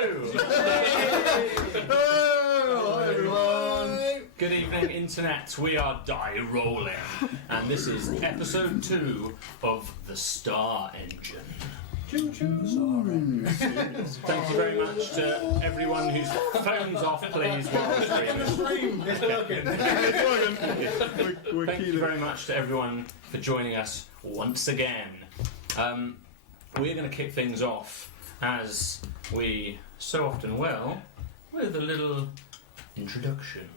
Hello everyone! Good evening, Internet. We are die rolling, and this is episode 2 of The Star Engine. Thank you very much to everyone whose phones off, please, while streaming. Thank you very much to everyone for joining us once again. We're going to kick things off, as we so often will, with a little introduction.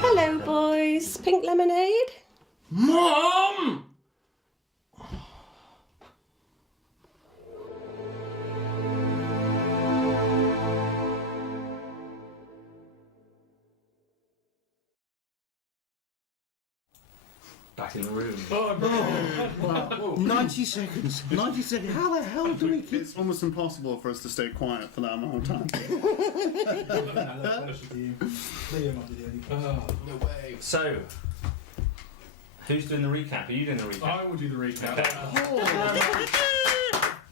Hello, boys. Pink lemonade? Mom! Back in the room. Wow. 90 seconds. 90 seconds. How the hell do we keep... It's almost impossible for us to stay quiet for that amount of time. No way. So, who's doing the recap? Are you doing the recap? I will do the recap.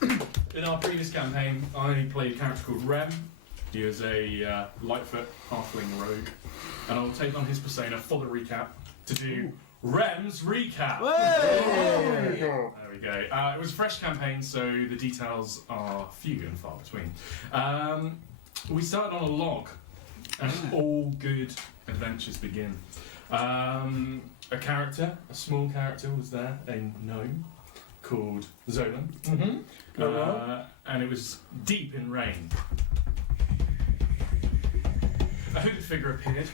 Okay. In our previous campaign, I played a character called Rem. He is a Lightfoot halfling rogue, and I will take on his persona for the recap to do Rem's recap. There we go. It was a fresh campaign, so the details are few and far between. We started on a log, and all good adventures begin. A small character was there, a gnome called Zolan, and it was deep in rain. A hooded figure appeared.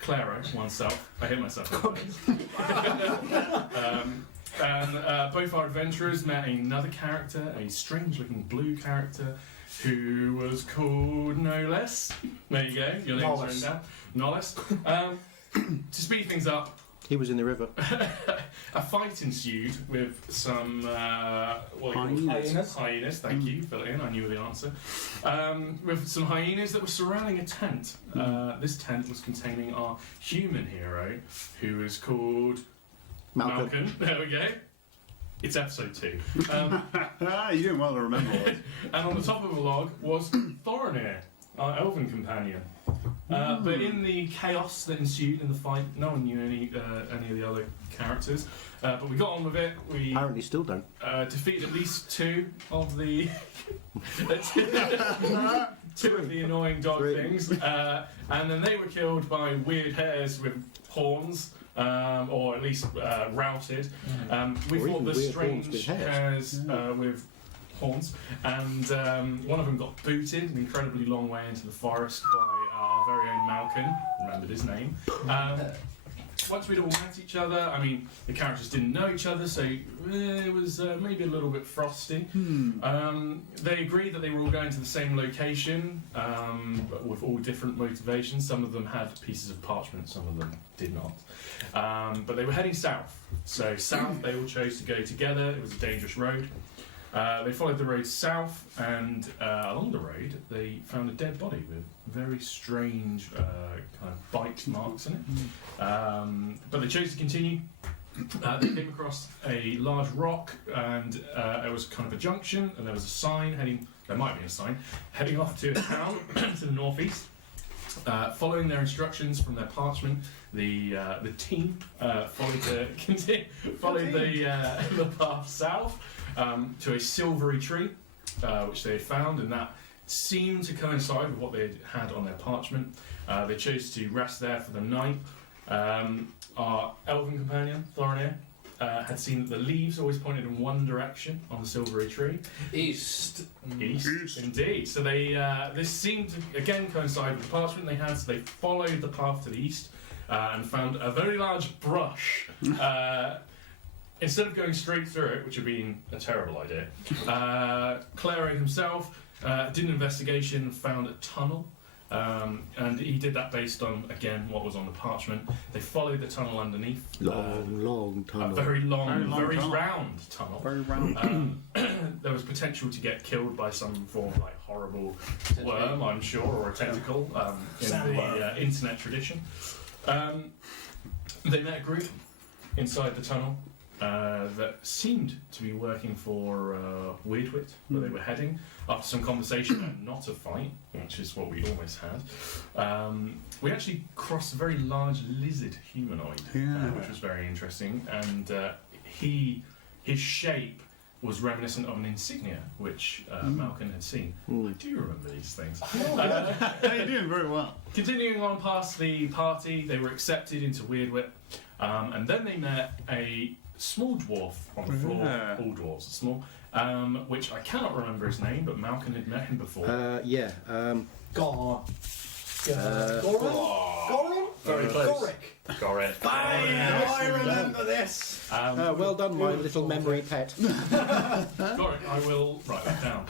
Claro, oneself. I hit myself. And both our adventurers met another character, a strange-looking blue character, who was called Noless. There you go. Your name's written down. Noless. To speed things up, He was in the river. a fight ensued with some hyenas. Thank you, fill it in. I knew the answer. With some hyenas that were surrounding a tent. This tent was containing our human hero, who is called Malcolm. There we go. It's episode 2. You're doing well to remember all this. And on the top of the log was Thorinir, our elven companion. But in the chaos that ensued in the fight, no one knew any of the other characters. But we got on with it. We Apparently still don't. defeated at least 2 of the two of the annoying dog things, and then they were killed by weird hares with horns. Or at least routed. We Or fought even the weird strange horns with hares. hares with horns, and one of them got booted an incredibly long way into the forest by our very own Malcolm. Remembered his name. Once we'd all met each other, I mean, the characters didn't know each other, so it was maybe a little bit frosty. They agreed that they were all going to the same location, but with all different motivations. Some of them had pieces of parchment, some of them did not. But they were heading south. So south, they all chose to go together. It was a dangerous road. They followed the road south, and along the road, they found a dead body with very strange kind of bite marks in it. But they chose to continue. They came across a large rock, and it was kind of a junction, and there was a sign heading. There might be a sign heading off to a town to the northeast. Following their instructions from their parchment, the team followed the path south to a silvery tree, which they had found, and that seemed to coincide with what they had on their parchment. They chose to rest there for the night. Our elven companion, Thorinir, had seen that the leaves always pointed in one direction on the silvery tree. East. East, indeed. So they this seemed to again coincide with the parchment they had. So they followed the path to the east and found a very large brush. Instead of going straight through it, which would have been a terrible idea, Claro himself did an investigation and found a tunnel. And he did that based on, again, what was on the parchment. They followed the tunnel underneath. Long A tunnel. very long, Very long very tunnel. round tunnel. Very round. There was potential to get killed by some form of like horrible worm, I'm sure, or a tentacle in the internet tradition. They met a group inside the tunnel that seemed to be working for Weirdwit, where they were heading. After some conversation and not a fight, which is what we always had, we actually crossed a very large lizard humanoid, which was very interesting. And his shape was reminiscent of an insignia, which Malcolm had seen. I do remember these things. You're doing very well. Continuing on past the party, they were accepted into Weirdwit, and then they met a small dwarf on the floor. Yeah. All dwarves are small. Which I cannot remember his name, but Malcolm had met him before. Goron? Very close. Goric. Goric. I remember this. Well done, my little memory pet. Goric, I will write that down.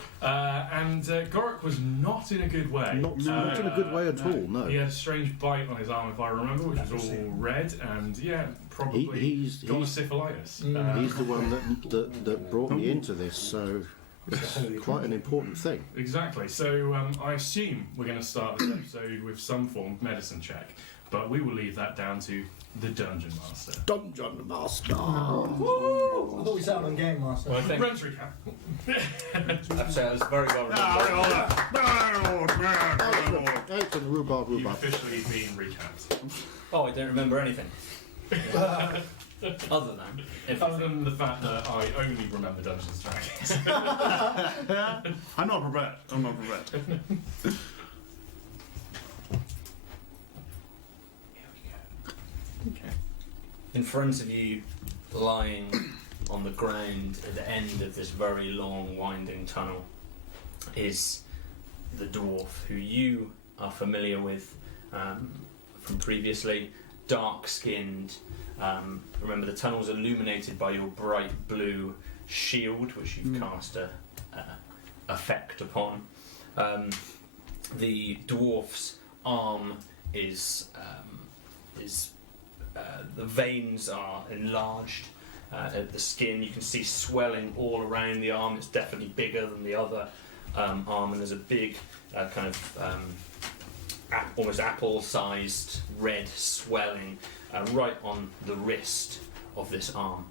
And Goric was not in a good way. Not in a good way at all, no. He had a strange bite on his arm, if I remember, which was all red, and probably He's syphilitis. he's the one that brought me into this, so it's quite an important thing. Exactly. So I assume we're going to start this episode with some form of medicine check, but we will leave that down to the Dungeon Master. Dungeon Master. I thought we settled on Game Master. Well, I think Rent's recap. I'd say it was very well remembered. Excellent, rhubarb. You've officially been recapped. Oh, I don't remember anything. Other than the fact that I only remember Dungeons and Dragons. I'm not prepared. Okay. In front of you, lying on the ground at the end of this very long, winding tunnel, is the dwarf who you are familiar with from previously. Dark-skinned. Remember, the tunnel's illuminated by your bright blue shield, which you've cast a effect upon. The dwarf's arm is the veins are enlarged at the skin. You can see swelling all around the arm. It's definitely bigger than the other arm, and there's a big almost apple-sized red swelling right on the wrist of this arm.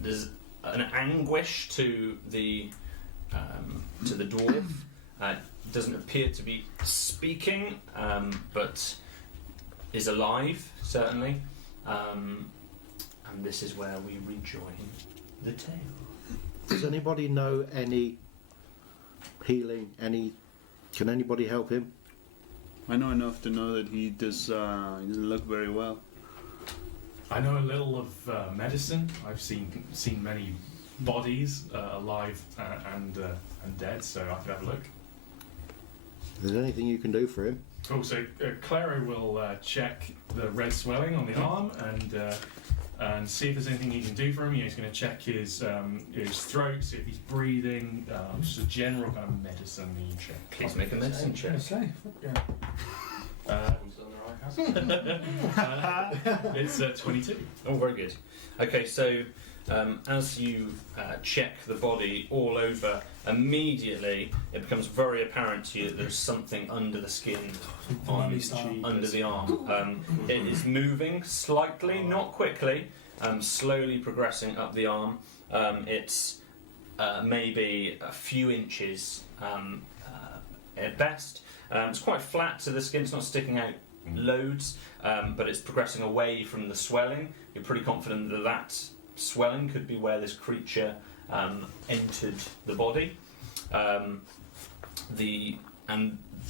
There's an anguish to the dwarf. Doesn't appear to be speaking, but is alive, certainly. And this is where we rejoin the tale. Does anybody know any healing? Can anybody help him? I know enough to know that he doesn't look very well. I know a little of medicine. I've seen many bodies alive and dead, so I could have a look. Is there anything you can do for him? Also, Claro will check the red swelling on the arm and see if there's anything he can do for him. He's going to check his throat, see if he's breathing. Just a general kind of medicine-y check. Please make a medicine check. It's 22. Oh, very good. Okay, so as you check the body all over, immediately it becomes very apparent to you that there's something under the skin, under the arm. It is moving slightly, not quickly, slowly progressing up the arm. It's maybe a few inches at best. It's quite flat to the skin, it's not sticking out loads, but it's progressing away from the swelling. You're pretty confident that that swelling could be where this creature entered the body. And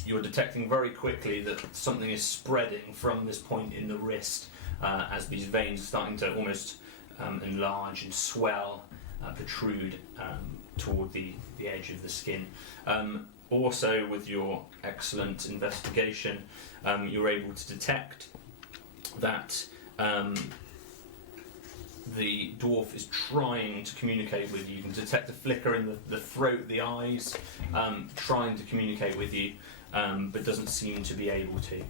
you're detecting very quickly that something is spreading from this point in the wrist as these veins are starting to almost enlarge and swell, protrude toward the edge of the skin. Also, with your excellent investigation, you're able to detect that the dwarf is trying to communicate with you. You can detect a flicker in the throat, the eyes, trying to communicate with you, but doesn't seem to be able to.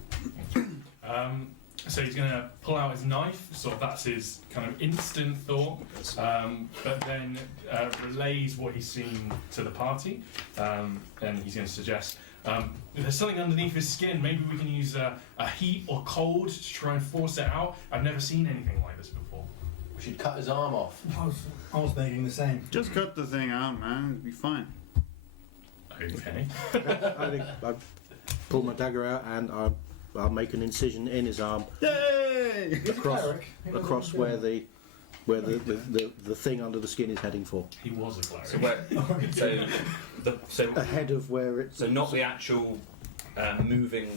So he's going to pull out his knife, sort of that's his kind of instant thought, but then relays what he's seen to the party, and he's going to suggest there's something underneath his skin. Maybe we can use a heat or cold to try and force it out. I've never seen anything like this before. We should cut his arm off. I was thinking the same. Just cut the thing out, man. It'll be fine. Okay. I think I pull my dagger out and I'll make an incision in his arm Yay! across where the thing under the skin is heading for. He was a cleric. So Ahead of where it's... So not the actual moving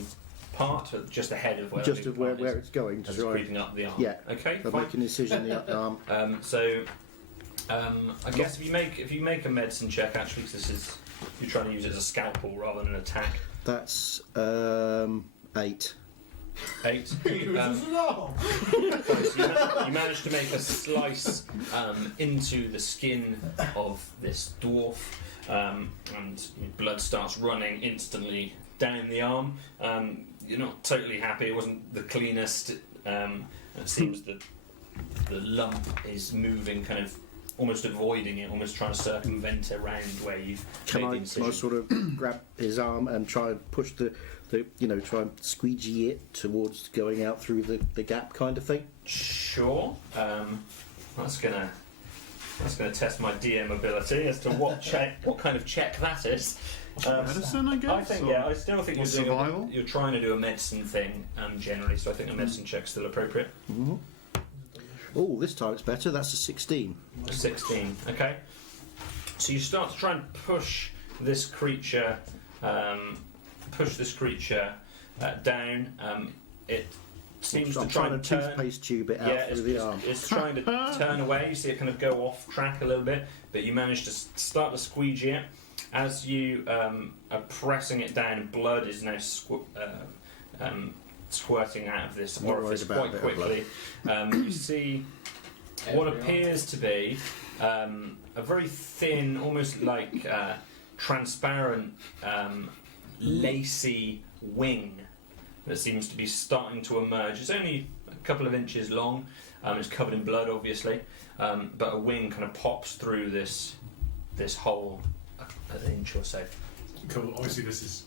part, but just ahead of where Just the of where part is, it's going to as try. creeping up the arm. Yeah. Okay. I'll Fine. make an incision in the arm. I guess if you make a medicine check, actually, 'cause this is you're trying to use it as a scalpel rather than an attack. That's 8. 8. So you managed to make a slice into the skin of this dwarf, and blood starts running instantly down the arm. You're not totally happy. It wasn't the cleanest. It seems that the lump is moving, kind of almost avoiding it, almost trying to circumvent around where you've Can made the I incision. sort of grab his arm and try and push the try and squeegee it towards going out through the gap kind of thing? Sure. That's gonna test my DM ability as to what kind of check that is. Medicine, I guess? I think or- I still think or you're doing survival? you're trying to do a medicine thing generally, so I think a medicine check's still appropriate. Mm-hmm. Oh, this time it's better. That's a 16. A 16. Okay. So you start to try and push this creature down. It seems I'm to try trying and to turn. toothpaste tube it out Yeah, through the arm. it's trying to turn away. You see it kind of go off track a little bit, but you manage to start to squeegee it. As you are pressing it down, blood is now squirting out of this I'm not orifice worried about quite a bit of quickly. You see what appears to be a very thin, almost like transparent, lacy wing that seems to be starting to emerge. It's only a couple of inches long. It's covered in blood, obviously, but a wing kind of pops through this hole an inch or so. Cool. Obviously, this is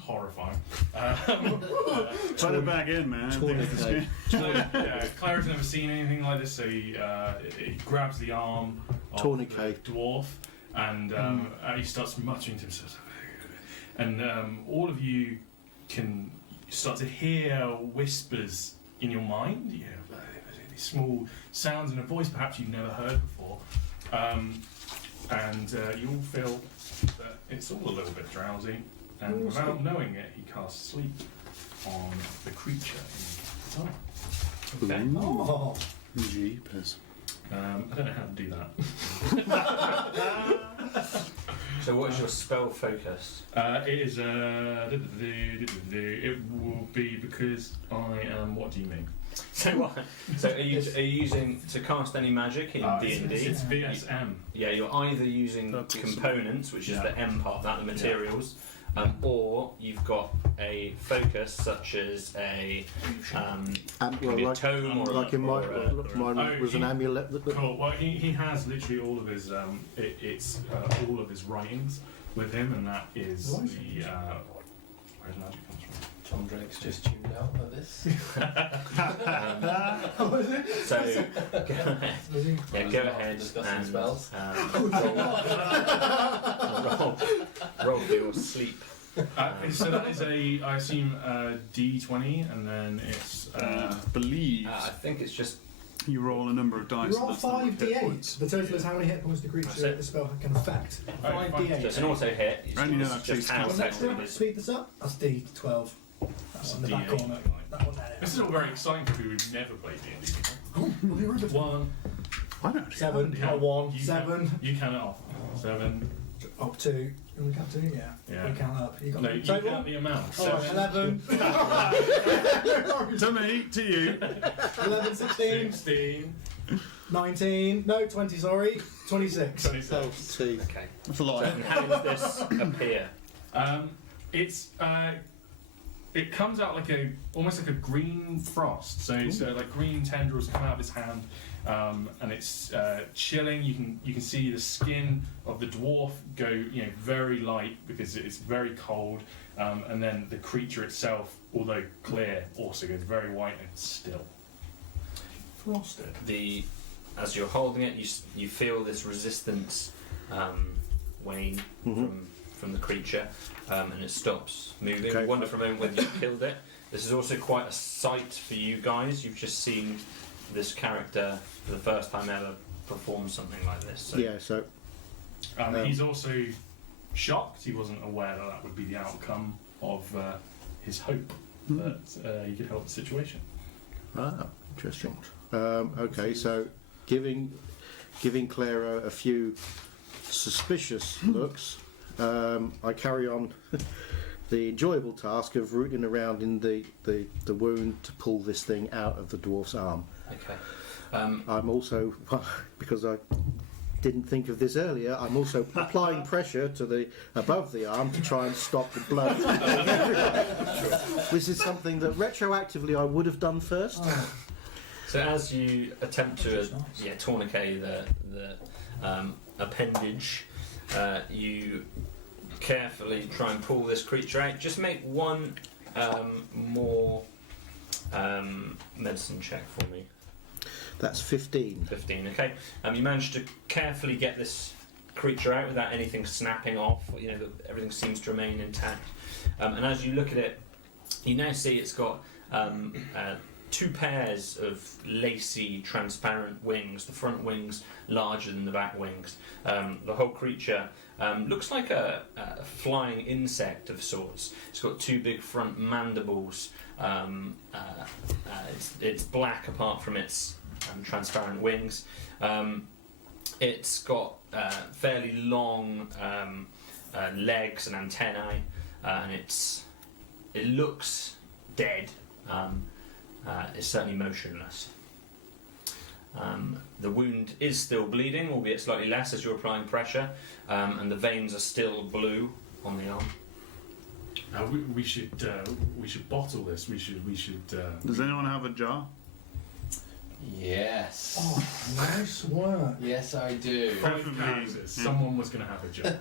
horrifying. Put it back in, man. I think it's Tourniquet. Yeah, Clara's never seen anything like this, so he grabs the arm of Tourniquet. the dwarf and he starts muttering to himself. And all of you can start to hear whispers in your mind. You hear these small sounds in a voice perhaps you've never heard before. And you all feel that it's all a little bit drowsy. And without knowing it, he casts sleep on the creature in his arm. Okay. Oh, Jeepers. I don't know how to do that. So what is your spell focus? It is it will be because I am. What do you mean? So what? So are you using to cast any magic in D&D? It's VSM. Yeah, you're either using components, which is the M part, that the materials, or you've got a focus such as a could be a tome or like a, in or mine was an amulet. Cool. Well, he has literally all of his it's all of his writings with him, and that is the where magic comes from. Tom Drake's just tuned out at this. So go ahead. Yeah, go ahead Discussing and spells. roll for your sleep. So that is I assume D20, and then it's Believe I think it's just you roll a number of dice. you roll and that's the number of 5 hit d8. points. The total is how many hit points the That's creature it. the spell can affect. 5 fine. so it's d8. an auto hit. It's And you know just actually how Well, next effective round, it is. speed this up. That's d12. That's in the a back D8. corner. That one there. This is all very exciting for people who've never played D&D. Oh, well, you're right. One. I don't. 7, Yeah. not 1, You 7, You count it off. 7. up 2. Can we count 2? Yeah. Yeah. We count up. You got No, the you table? count the amount. Oh, 11. To me, to you. 11, 16, 16. 19. No, 20, sorry. 26. 26. Tea. Okay. That's a lot. So, and how does this appear? It's it comes out like almost like a green frost. So it's like green tendrils come out of his hand, and it's chilling. You can see the skin of the dwarf go very light because it's very cold, and then the creature itself, although clear, also goes very white and still. Frosted. As you're holding it, you feel this resistance wane from the creature, and it stops moving. Okay. You wonder for a moment whether you killed it. This is also quite a sight for you guys. You've just seen this character for the first time ever perform something like this. So Yeah, so He's also shocked. He wasn't aware that would be the outcome of his hope that he could help the situation. interesting. Okay, so giving Clara a few suspicious looks, I carry on the enjoyable task of rooting around in the wound to pull this thing out of the dwarf's arm. okay. I'm also, because I didn't think of this earlier, I'm also applying pressure to the above the arm to try and stop the blood. This is something that retroactively I would have done first. Oh, So as you attempt to Which is nice. tourniquet the appendage, you carefully try and pull this creature out. Just make one more medicine check for me. That's 15. 15. Okay. You managed to carefully get this creature out without anything snapping off. Everything seems to remain intact. And as you look at it, you now see it's got two pairs of lacy, transparent wings. The front wings larger than the back wings. The whole creature looks like a flying insect of sorts. It's got two big front mandibles. It's black apart from its transparent wings. It's got fairly long legs and antennae, and it looks dead. It's certainly motionless. The wound is still bleeding, albeit slightly less as you're applying pressure, and the veins are still blue on the arm. We should bottle this. We should. Does anyone have a jar? Yes. Oh, nice work. Yes, I do. Preferably- Someone was going to have a job.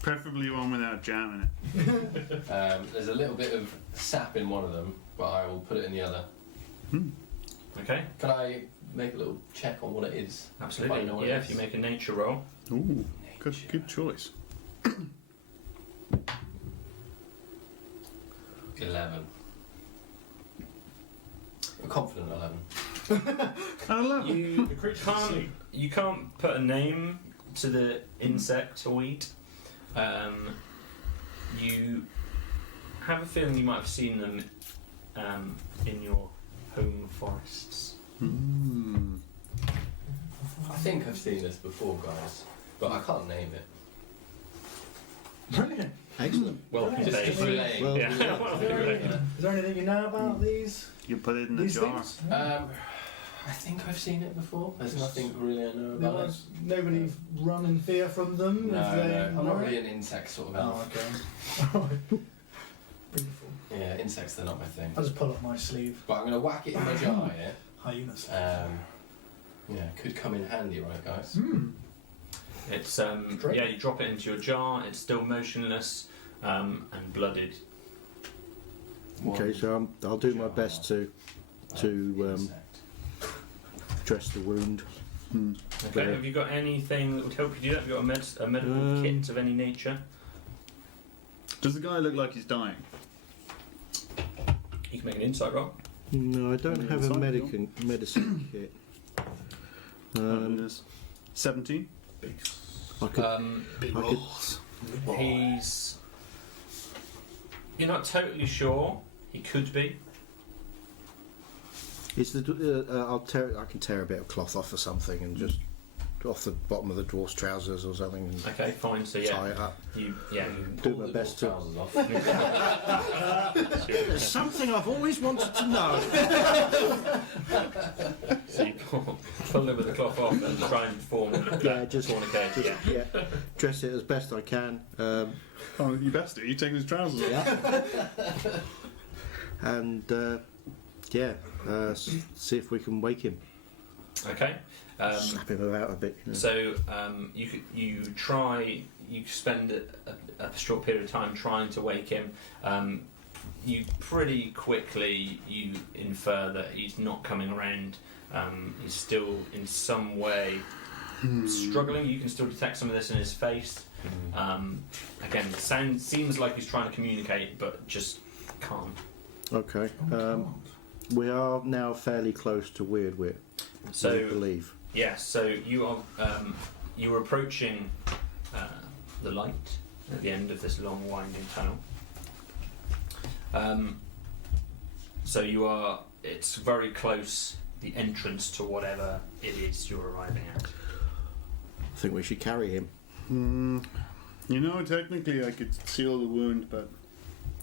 Preferably one without jam in it. There's a little bit of sap in one of them, but I will put it in the other. Okay, Can I make a little check on what it is? absolutely. If I know what it Yeah, is. if you make a nature roll. Ooh, good choice. 11. A confident 11. I love it. You can't put a name to the insect or wheat. You have a feeling you might have seen them in your home forests. I think I've seen this before, guys, but I can't name it. Brilliant. Excellent. Well Brilliant. Just contained. relaying. Well, Yeah. Is there anything you know about these You put it in the these jar. things? I think I've seen it before. There's nothing really I know There about it. was nobody run in fear from them. No, if they no, I'm not know really it? an insect sort of Oh, elf. okay. Beautiful. Yeah, insects, they're not my thing. I'll just pull up my sleeve. But I'm going to whack it in my jar, yeah? Hyena sleeve. Yeah, could come in handy, right, guys? It's Straight. yeah. You drop it into your jar. It's still motionless and blooded. Okay, so I'll do my best to Insect. dress the wound. Okay. Yeah. Have you got anything that would help you do that? Have you got a medical kit of any nature? Does the guy look like he's dying? You can make an insight roll. No, I don't have a Inside, medicine kit. It is 17. I could, Big I could- rolls. You're not totally sure, He could be. Is the I can tear a bit of cloth off or something and just off the bottom of the dwarf's trousers or something and Okay, fine. So tie it up. you Do my best to. Trousers off. There's something I've always wanted to know. so you pull a little bit of the cloth off and try and form Just tourniquet. yeah, dress it as best I can. Oh, you best do. You taking his trousers off. And see if we can wake him. Okay. Slap him about a bit. You know. So you spend a short period of time trying to wake him. You pretty quickly you infer that he's not coming around. He's still in some way struggling. You can still detect some of this in his face. Again, it seems like he's trying to communicate, but just can't. Okay. We are now fairly close to Weirdwit. So I believe. Yes, so you're approaching the light at the end of this long winding tunnel. It's very close, the entrance to whatever it is you're arriving at. I think we should carry him. You know, technically I could seal the wound, but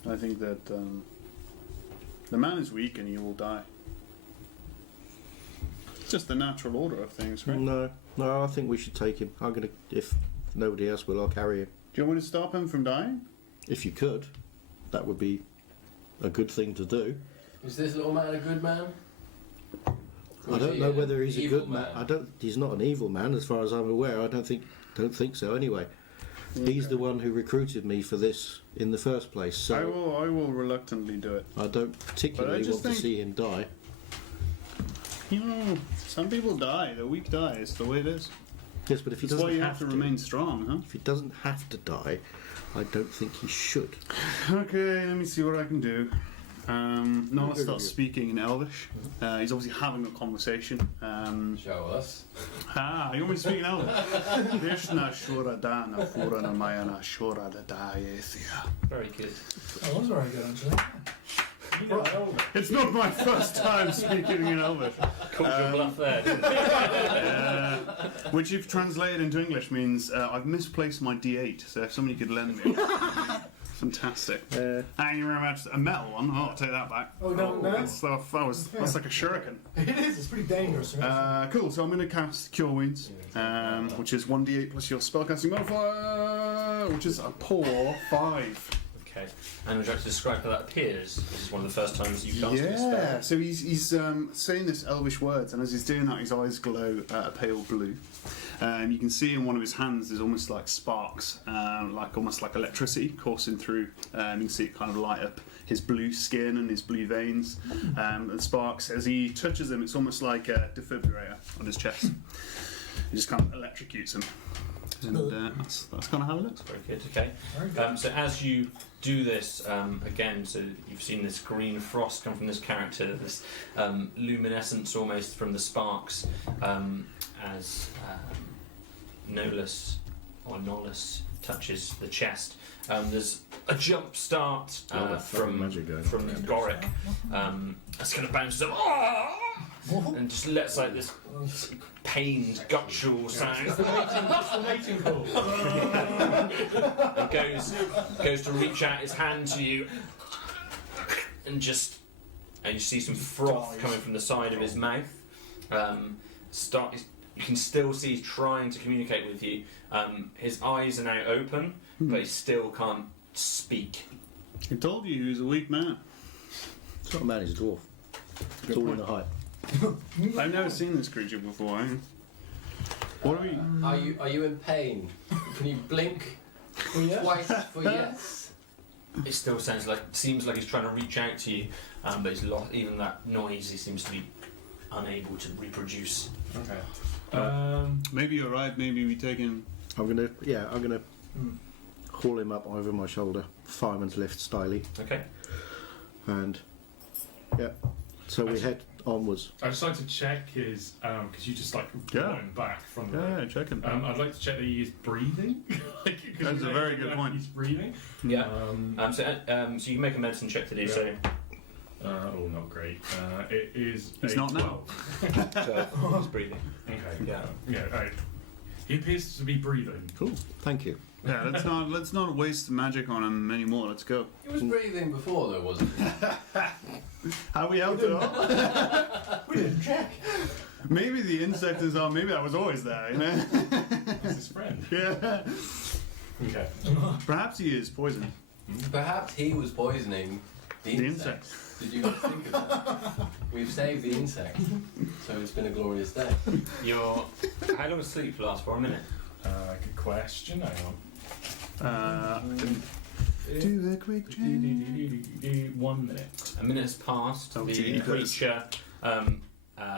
I think that the man is weak and he will die. It's just the natural order of things, right? No, I think we should take him. I'm gonna, if nobody else will, I'll carry him. Do you want me to stop him from dying? If you could, that would be a good thing to do. Is this little man a good man? I don't know whether he's a evil good man. He's not an evil man, as far as I'm aware. I don't think so. Anyway, he's the one who recruited me for this in the first place. So I will reluctantly do it. I don't particularly want to see him die. You know, some people die. The weak die. It's the way it is. Yes, but if he That's doesn't why you have to remain strong, huh? if he doesn't have to die, I don't think he should. Okay, let me see what I can do. Noah starts speaking in Elvish. He's obviously having a conversation. Show us. You want me to speak in Elvish? Vishna shura dana furana mayana shura dadayesia. Very good. That was very good, actually. You know, It's not my first time speaking in Elvish. Called your bluff there. Which, if translated into English, means I've misplaced my D8. So if somebody could lend me, fantastic. Thank you very much. A metal one. Oh, I'll take that back. Oh, no. That's like a shuriken. it is. It's pretty dangerous. Cool. So I'm going to cast Cure Wounds, which is 1d8 plus your spellcasting modifier, which is a poor 5. Okay. And would you like to describe how that appears? This is one of the first times you've cast this spell. Yeah. So he's saying this Elvish words, and as he's doing that, his eyes glow a pale blue. You can see in one of his hands there's almost like sparks, almost like electricity coursing through. You can see it kind of light up his blue skin and his blue veins. And sparks, as he touches them, it's almost like a defibrillator on his chest. He just kind of electrocutes him. And that's kind of how it looks. Very good, okay. So as you do this, again, so you've seen this green frost come from this character, this luminescence almost from the sparks, as Nolus touches the chest. There's a jump start from Goric. That's kind of bounces up and just lets like this pained, guttural sound. It's the mating call. And goes to reach out his hand to you, and you see some froth coming from the side of his mouth. You can still see he's trying to communicate with you. His eyes are now open, but he still can't speak. I told you he was a weak man. It's not a man, he's a dwarf. It's all in the height. I've never seen this creature before. What are we? Are you in pain? Can you blink twice for yes? It still seems like he's trying to reach out to you, but he's lost. Even that noise, he seems to be unable to reproduce. Okay. Maybe you're right. Maybe we take him. I'm gonna haul him up over my shoulder, fireman's lift styly, Okay. and so we head onwards. I'd just like to check his, because you just like blown back from the. Yeah, check him. I'd like to check that he is breathing. That's a very good point. He's breathing. Yeah. So you can make a medicine check to do so. Oh, not great. It is. He's a not now. 12. He's breathing. Okay. Yeah. Yeah. Right. He appears to be breathing. Cool. Thank you. Yeah, let's not waste magic on him anymore. Let's go. He was breathing before, though, wasn't he? How we helped it out? We didn't check. Maybe the insect is on. Maybe that was always there. You know? That's his friend. Yeah. Okay. Perhaps he is poisoned. Perhaps he was poisoning the The insect. Did you not think of that? We've saved the insect, so it's been a glorious day. You're. How long does sleep last for? A minute. Good question. Hang on. Do a quick check. 1 minute. A minute has passed. Oh, The gee, creature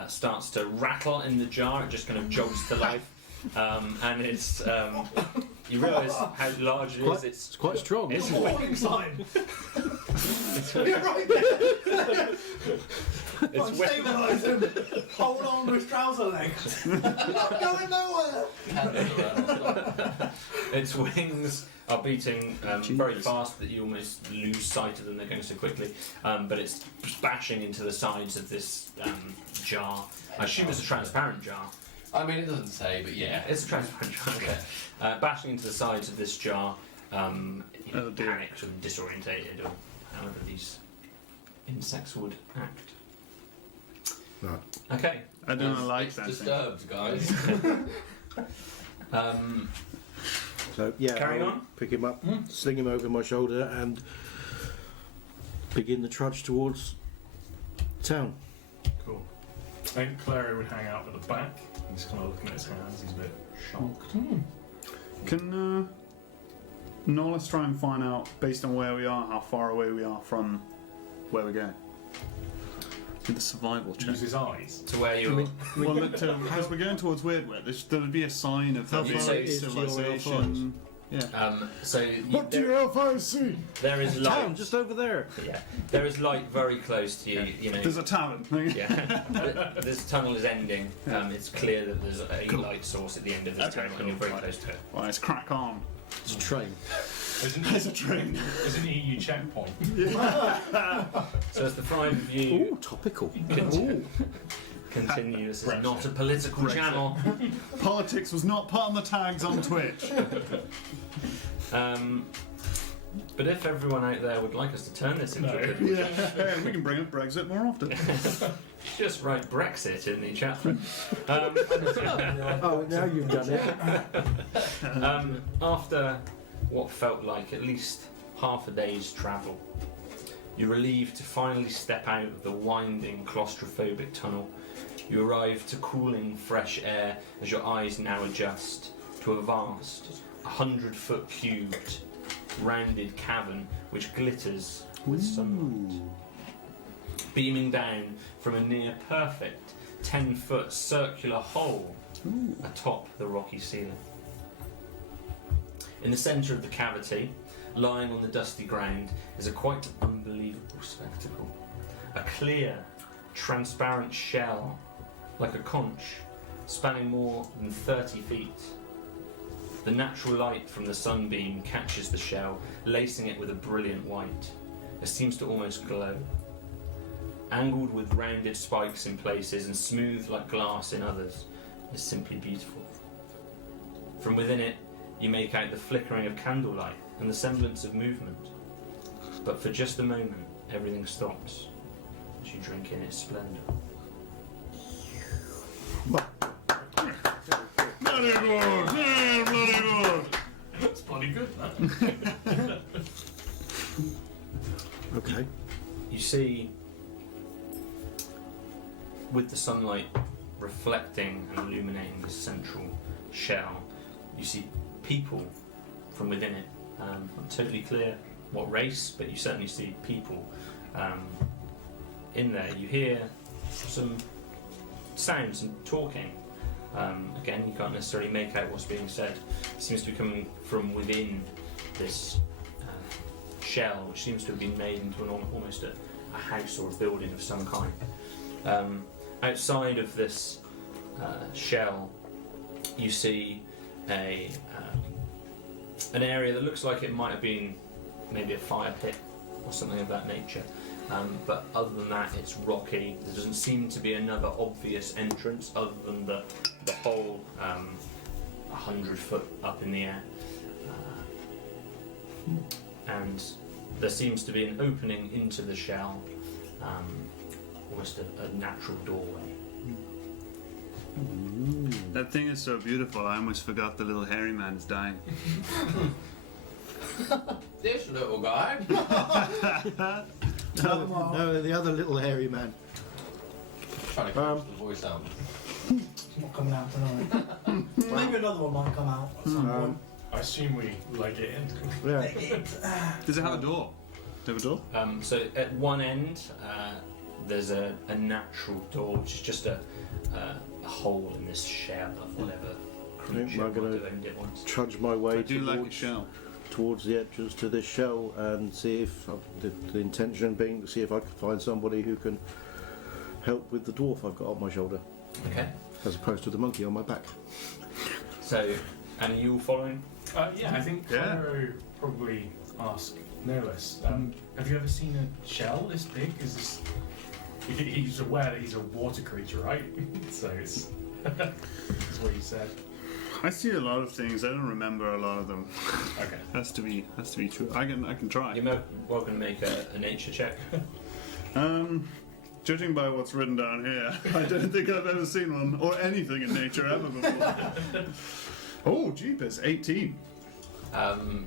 starts to rattle in the jar. It just kind of jogs to life, and it's. You realise how large it is. It's quite strong, It's isn't it? Warning sign. It's, You're right there. it's Stabilise him. Hold on to his trouser legs. Not going nowhere. Its wings are beating very Jesus. fast that you almost lose sight of them. They're going so quickly, but it's bashing into the sides of this jar. I assume it's a transparent jar. I mean, it doesn't say, but Yeah, yeah. it's a transparent jar. Okay. Bashing into the sides of this jar, Oh, dear. panicked and disorientated, or however these insects would act. Right. Okay. I do not like It's that thing. disturbed, guys. So yeah, Carry I'll on. pick him up, sling him over my shoulder, and begin the trudge towards town. Cool. I think Clary would hang out at the back. He's kind of looking at his hands. He's a bit shocked. Can Nollis try and find out, based on where we are, how far away we are from where we're going? With the survival check. Use his eyes. To where you're. Well, look, as we're going towards Weirdware, there would be a sign of How there far being is your civilization. Yeah. So What do your eyes see? there is light. Town, just over there. Yeah, there is light very close to you. You know. There's a tavern. Yeah, this tunnel is ending. It's clear that there's a light source at the end of this Okay, tunnel, and you're very cool. close to it. Well, let's crack on. It's a train. There's a train. There's an EU checkpoint. So as the five of you Ooh, topical. continue, this is Brexit. not a political Brexit. channel. Politics was not put on the tags on Twitch. But if everyone out there would like us to turn this into a political Yeah, hey, we can bring up Brexit more often. just write Brexit in the chat thread. Oh, now you've done it. After what felt like at least half a day's travel, you're relieved to finally step out of the winding, claustrophobic tunnel. You arrive to cooling, fresh air as your eyes now adjust to a vast, 100-foot cubed, rounded cavern which glitters with sunlight. Beaming down from a near perfect 10-foot circular hole atop the rocky ceiling. In the centre of the cavity, lying on the dusty ground, is a quite unbelievable spectacle. A clear, transparent shell, like a conch, spanning more than 30 feet. The natural light from the sunbeam catches the shell, lacing it with a brilliant white. It seems to almost glow. Angled with rounded spikes in places and smooth like glass in others, is simply beautiful. From within it, you make out the flickering of candlelight and the semblance of movement. But for just a moment, everything stops as you drink in its splendour. Bloody good! Yeah, bloody good! That's bloody good, that. Okay. You see, with the sunlight reflecting and illuminating the central shell, you see people from within it. Not totally clear what race, but you certainly see people in there. You hear some sounds and talking. Again, you can't necessarily make out what's being said. It seems to be coming from within this shell, which seems to have been made into almost a house or a building of some kind. Outside of this shell, you see an area that looks like it might have been maybe a fire pit or something of that nature. But other than that, it's rocky. There doesn't seem to be another obvious entrance other than the hole 100 foot up in the air. And there seems to be an opening into the shell, almost a natural doorway. That thing is so beautiful. I almost forgot the little hairy man's dying. This little guy. No, the other little hairy man. Trying to catch the voice out. It's not coming out tonight. Maybe another one might come out at some point. I assume we leg it in. Yeah. Does it have a door? Does it have a door? So at one end, there's a natural door, which is just a hole in this shell of whatever creature I'm gonna might have owned it once. Trudge my way I do like a shell. towards the entrance to this shell and see if the intention being to see if I can find somebody who can help with the dwarf I've got on my shoulder, Okay. as opposed to the monkey on my back. So, and are you all following? Yeah, I think Yeah. Cairo probably asked Nerlus, have you ever seen a shell this big? Is this... He's aware that he's a water creature, right? So it's... that's what he said. I see a lot of things. I don't remember a lot of them. Okay. Has to be true. I can try. You're welcome to make a nature check. Judging by what's written down here, I don't think I've ever seen one or anything in nature ever before. Oh, jeepers, 18.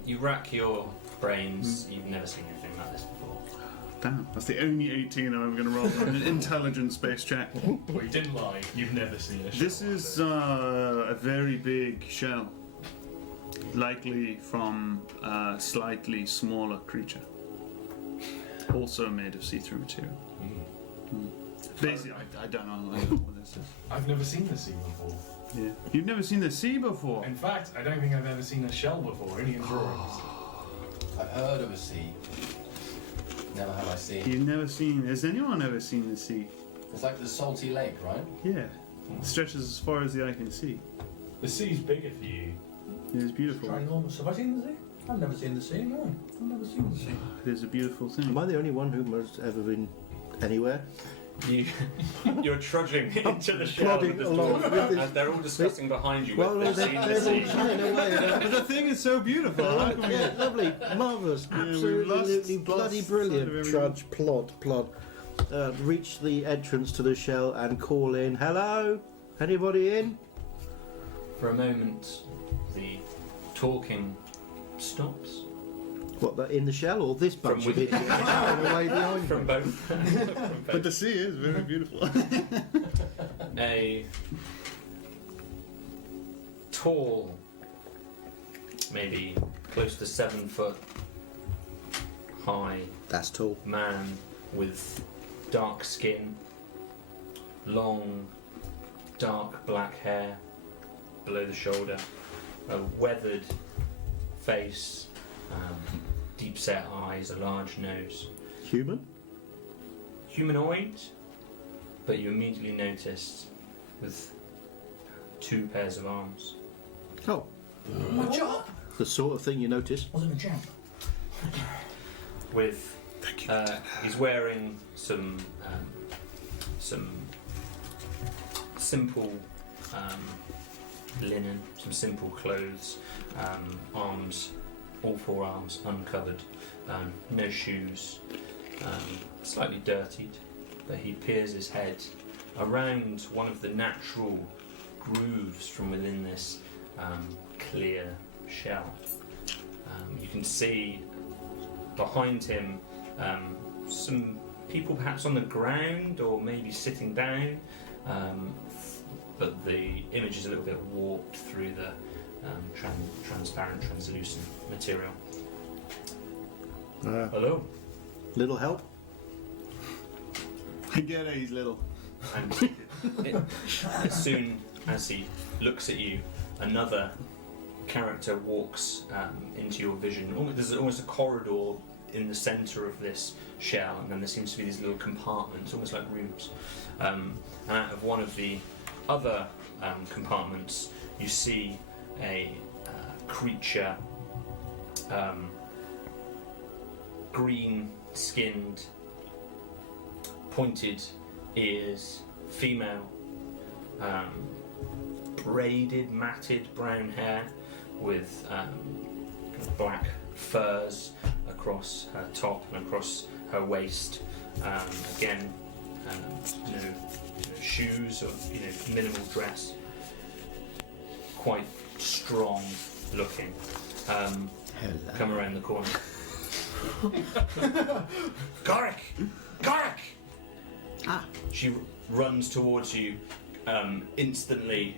You rack your brains. You've never seen anything like this before. Damn, that's the only 18 I'm going to roll on an intelligence based check. Well, you didn't lie. You've never seen a shell. This is a very big shell, likely from a slightly smaller creature, also made of see-through material. Basically, I don't know what this is. I've never seen the sea before. Yeah. You've never seen the sea before? In fact, I don't think I've ever seen a shell before, only in drawings. I've heard of a sea. Never have I seen. You've never seen... Has anyone ever seen the sea? It's like the salty lake, right? Yeah. It stretches as far as the eye can see. The sea's bigger for you. It is beautiful. Ginormous. Have I seen the sea? I've never seen the sea, no. I've never seen the sea. It is a beautiful thing. Am I the only one who has ever been anywhere? You're trudging into the shell plodding with this along dwarf, with this- and they're all discussing behind you. Well, They've they're seen the all sea. chatting away. But the thing is so beautiful. How can we... Yeah, lovely, marvellous, we've absolutely lost bloody sight of brilliant. everything. Trudge, plod. Reach the entrance to the shell and call in, hello? Anybody in? For a moment, the talking stops. What, in the shell or this bunch of idiots chatting away behind From me? both. From But both. the sea is very beautiful. A tall, maybe close to 7 foot high That's tall. man with dark skin, long, dark black hair below the shoulder, a weathered face, deep set eyes, a large nose. Human? Humanoid, but you immediately noticed with 2 pairs of arms. Oh, My job the sort of thing you notice. wasn't a jump. With he's wearing some simple linen, some simple clothes, arms, all 4 arms uncovered, no shoes, slightly dirtied, but he peers his head around one of the natural grooves from within this clear shell. You can see behind him some people perhaps on the ground or maybe sitting down, but the image is a little bit warped through the transparent, translucent material. Hello. Little help? I get it, he's little. And as soon as he looks at you, another character walks into your vision. There's almost a corridor in the centre of this shell, and then there seems to be these little compartments, almost like rooms. And out of one of the other compartments, you see a creature, green skinned, pointed ears, female, braided, matted brown hair with kind of black furs across her top and across her waist. Again, no shoes or minimal dress. Quite strong looking. Come around the corner. Gorik! Gorik! She runs towards you, instantly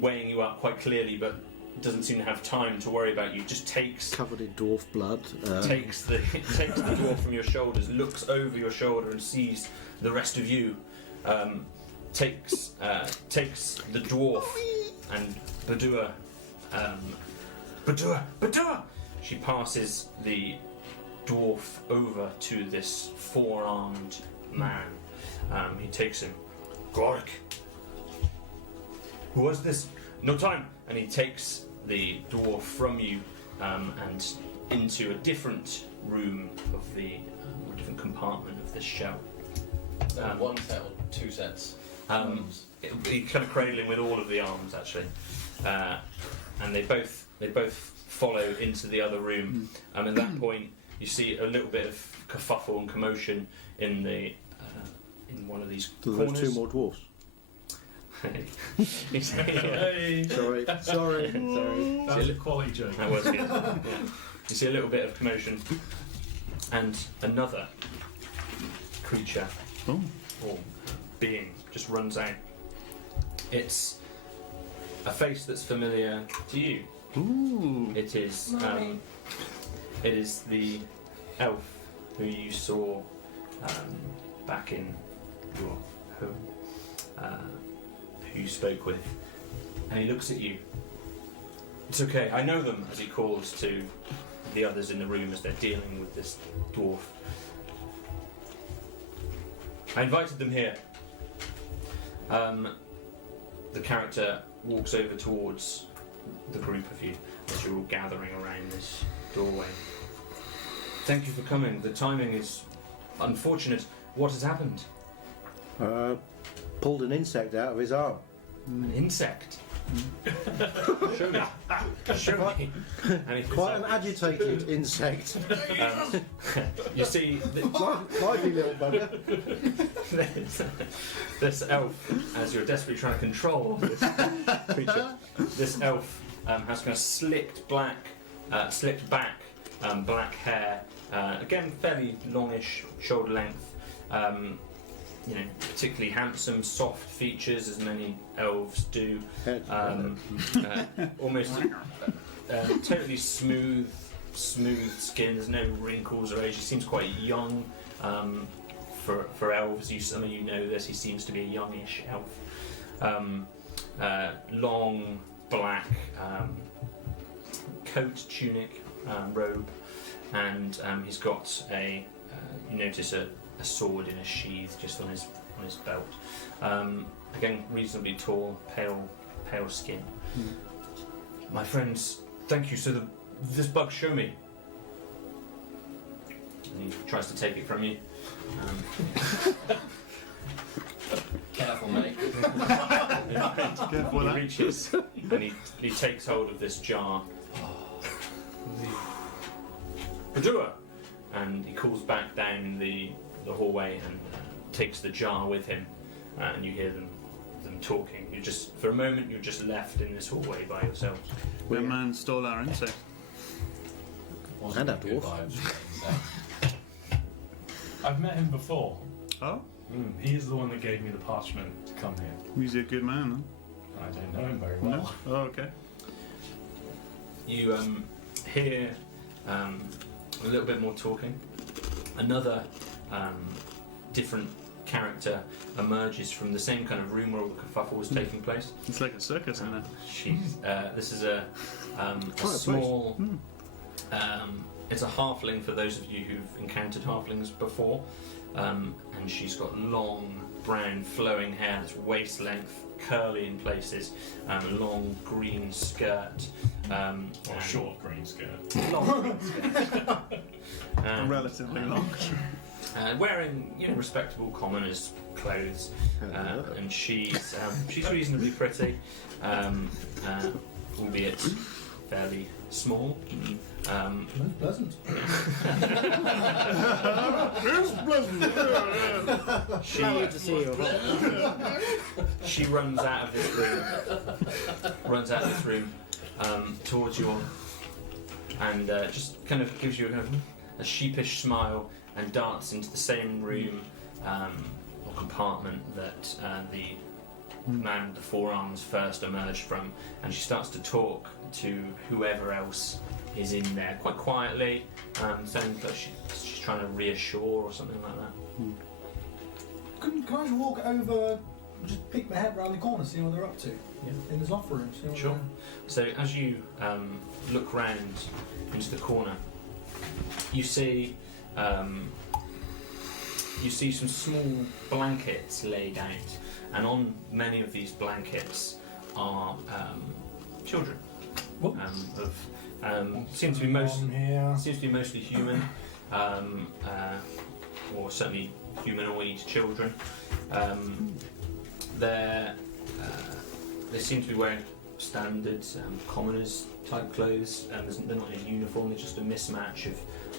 weighing you up quite clearly, but doesn't seem to have time to worry about you. Just takes Covered in dwarf blood. takes the dwarf from your shoulders, looks over your shoulder and sees the rest of you. Takes the dwarf and Badua. Badua! She passes the dwarf over to this four-armed man. He takes him. Gorik! Who was this? No time! And he takes the dwarf from you and into a different room of a different compartment of this shell. One set or two sets? He kind of cradling with all of the arms actually, and they both follow into the other room. At that point, you see a little bit of kerfuffle and commotion in the in one of these So corners. there's two more dwarfs. Hey. Sorry. That was a quality joke. That was good. Yeah. You see a little bit of commotion, and another creature Oh. or being just runs out. It's a face that's familiar to you. Ooh. It is the elf who you saw back in your home, who you spoke with, and he looks at you. It's okay, I know them, as he calls to the others in the room as they're dealing with this dwarf. I invited them here. The character walks over towards the group of you as you're all gathering around this doorway. Thank you for coming. The timing is unfortunate. What has happened? Pulled an insect out of his arm. An insect? Show me. Show me. And he Quite an agitated insect. you see, Lively little bugger. this elf, as you're desperately trying to control this creature, this elf has kind of slicked back, black hair, again fairly longish, shoulder length. Particularly handsome, soft features, as many elves do. Almost totally smooth skin. There's no wrinkles or age. He seems quite young for elves. Some of you know this. He seems to be a youngish elf. Long black coat, tunic, robe, and he's got you notice a sword in a sheath just on his belt. Again, reasonably tall, pale skin. My friends, thank you. So this bug, show me. And he tries to take it from you. Careful, mate. Careful, He lad. reaches and he takes hold of this jar. Padua! And he calls back down the hallway and takes the jar with him, and you hear them talking. For a moment, you're just left in this hallway by yourselves. The man stole our insect. Wasn't And a good dwarf. vibes from that I've met him before. Oh, He is the one that gave me the parchment to come here. he's a good man, I don't know him very huh? well. No? Oh, okay. You hear a little bit more talking. Another different character emerges from the same kind of room where all the kerfuffle was taking place. It's like a circus in there. This is a small. It's a halfling for those of you who've encountered halflings before, and she's got long brown flowing hair that's waist length, curly in places, long green skirt, Or and short green skirt. long green skirt. Relatively long. Wearing respectable commoners' clothes, and she's reasonably pretty, albeit fairly small. Most pleasant. She runs out of this room, towards you all, and just kind of gives you a sheepish smile and darts into the same room or compartment that the man with the forearms first emerged from, and she starts to talk to whoever else is in there quite quietly, sounds like she's trying to reassure or something like that. Can I just walk over, just peek my head round the corner, see what they're up to? Yeah. In this loft room. See what Sure. So as you look round into the corner, you see some small blankets laid out, and on many of these blankets are children. What? Seems to be mostly human, or certainly humanoid children. They seem to be wearing standard commoners type clothes, and they're not in uniform. They're just a mismatch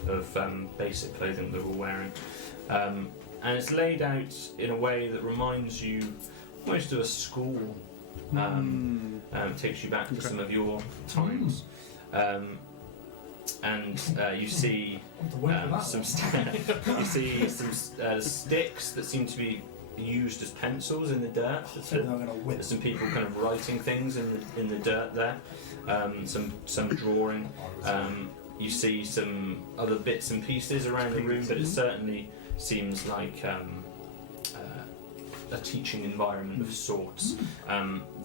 of basic clothing that they're all wearing, and it's laid out in a way that reminds you almost of a school. Takes you back to some of your times, and you see some sticks that seem to be used as pencils in the dirt. There's some people kind of writing things in the dirt there. Some drawing. You see some other bits and pieces around the room, but it certainly seems like a teaching environment of sorts.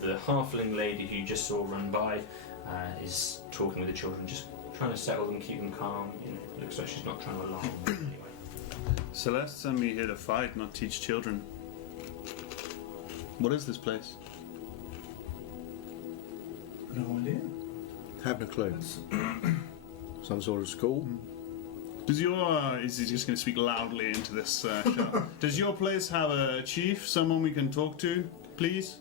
The halfling lady who you just saw run by is talking with the children, just trying to settle them, keep them calm. Looks like she's not trying to alarm them anyway. Celeste sent me here to fight, not teach children. What is this place? No idea. Have no clue. Some sort of school. Does your is he just going to speak loudly into this shop? Does your place have a chief, someone we can talk to, please?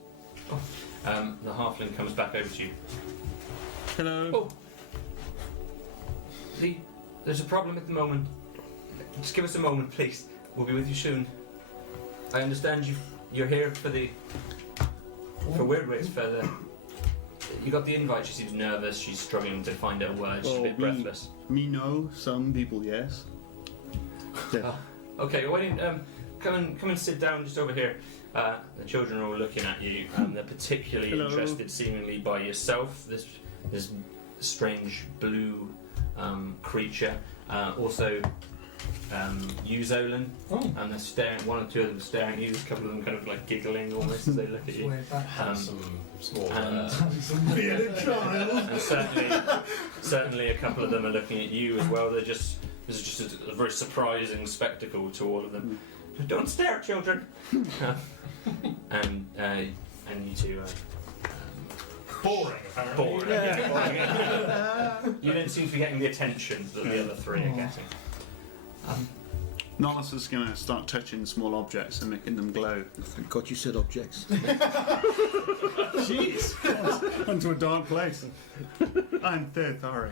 The halfling comes back over to you. Hello. Oh, there's a problem at the moment. Just give us a moment, please. We'll be with you soon. I understand you're here for Weirdways, for the. You got the invite. She seems nervous. She's struggling to find her words. She's a bit breathless. Me know. Some people, yes. Yeah. Okay, why don't come and sit down just over here. The children are all looking at you. They're particularly interested, seemingly, by yourself. This strange blue creature. Also, you, Zolan. And they're staring. One or two of them are staring at you. There's a couple of them kind of like giggling almost as they look at you. Handsome small Some weird child. And certainly a couple of them are looking at you as well. This is just a very surprising spectacle to all of them. Don't stare, children. And you two are Boring, apparently. bored. Yeah. You don't seem to be getting the attention that the other three are getting. Nollis is going to start touching small objects and making them glow. Thank God you said objects. Jeez! Into a dark place. I'm so sorry.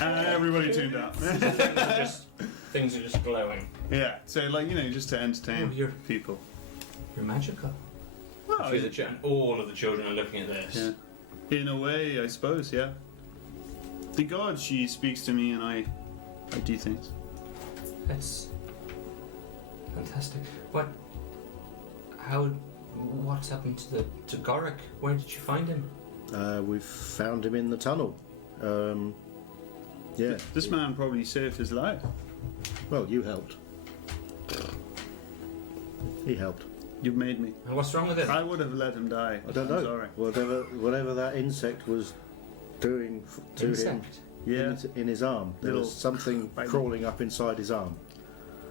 Everybody tuned out. Things are just glowing. Yeah, so just to entertain people. You're magical. Well, And all of the children are looking at this. yeah. In a way, I suppose, yeah. The god, she speaks to me and I do things. That's fantastic. What's happened to Gorik? Where did you find him? We've found him in the tunnel. Yeah. This man probably saved his life. Well, you helped. He helped. You've made me. And what's wrong with him? I would have let him die. I don't I'm know. sorry. Whatever that insect was doing to him Yeah. in his arm. There was Little something baby. crawling up inside his arm.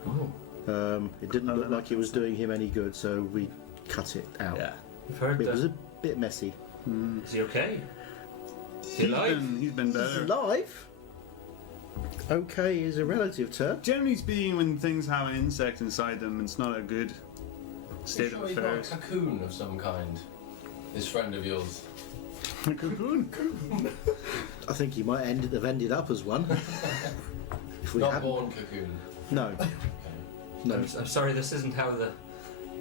Oh, It didn't look like it was doing him any good, so we cut it out. Yeah. you've heard It was that. a bit messy. Is he okay? He alive? He's been better. Alive? Okay is a relative term. Generally speaking, when things have an insect inside them, it's not a good state sure of he's not affairs. a cocoon of some kind. This friend of yours. A cocoon. I think he might have ended up as one. If we Not hadn't. born cocoon. No. No. I'm sorry, this isn't how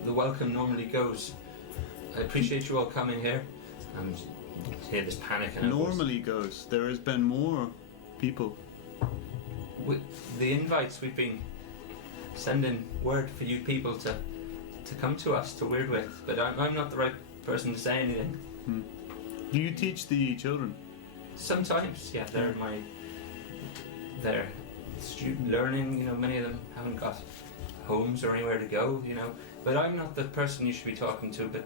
the welcome normally goes. I appreciate you all coming here. And hear this panic and Normally goes. There has been more people. the invites we've been sending word for you people to come to us to Weird with, but I'm not the right person to say anything. Do you teach the children? Sometimes, yeah, they're student learning. You know, many of them haven't got homes or anywhere to go. You know, but I'm not the person you should be talking to. But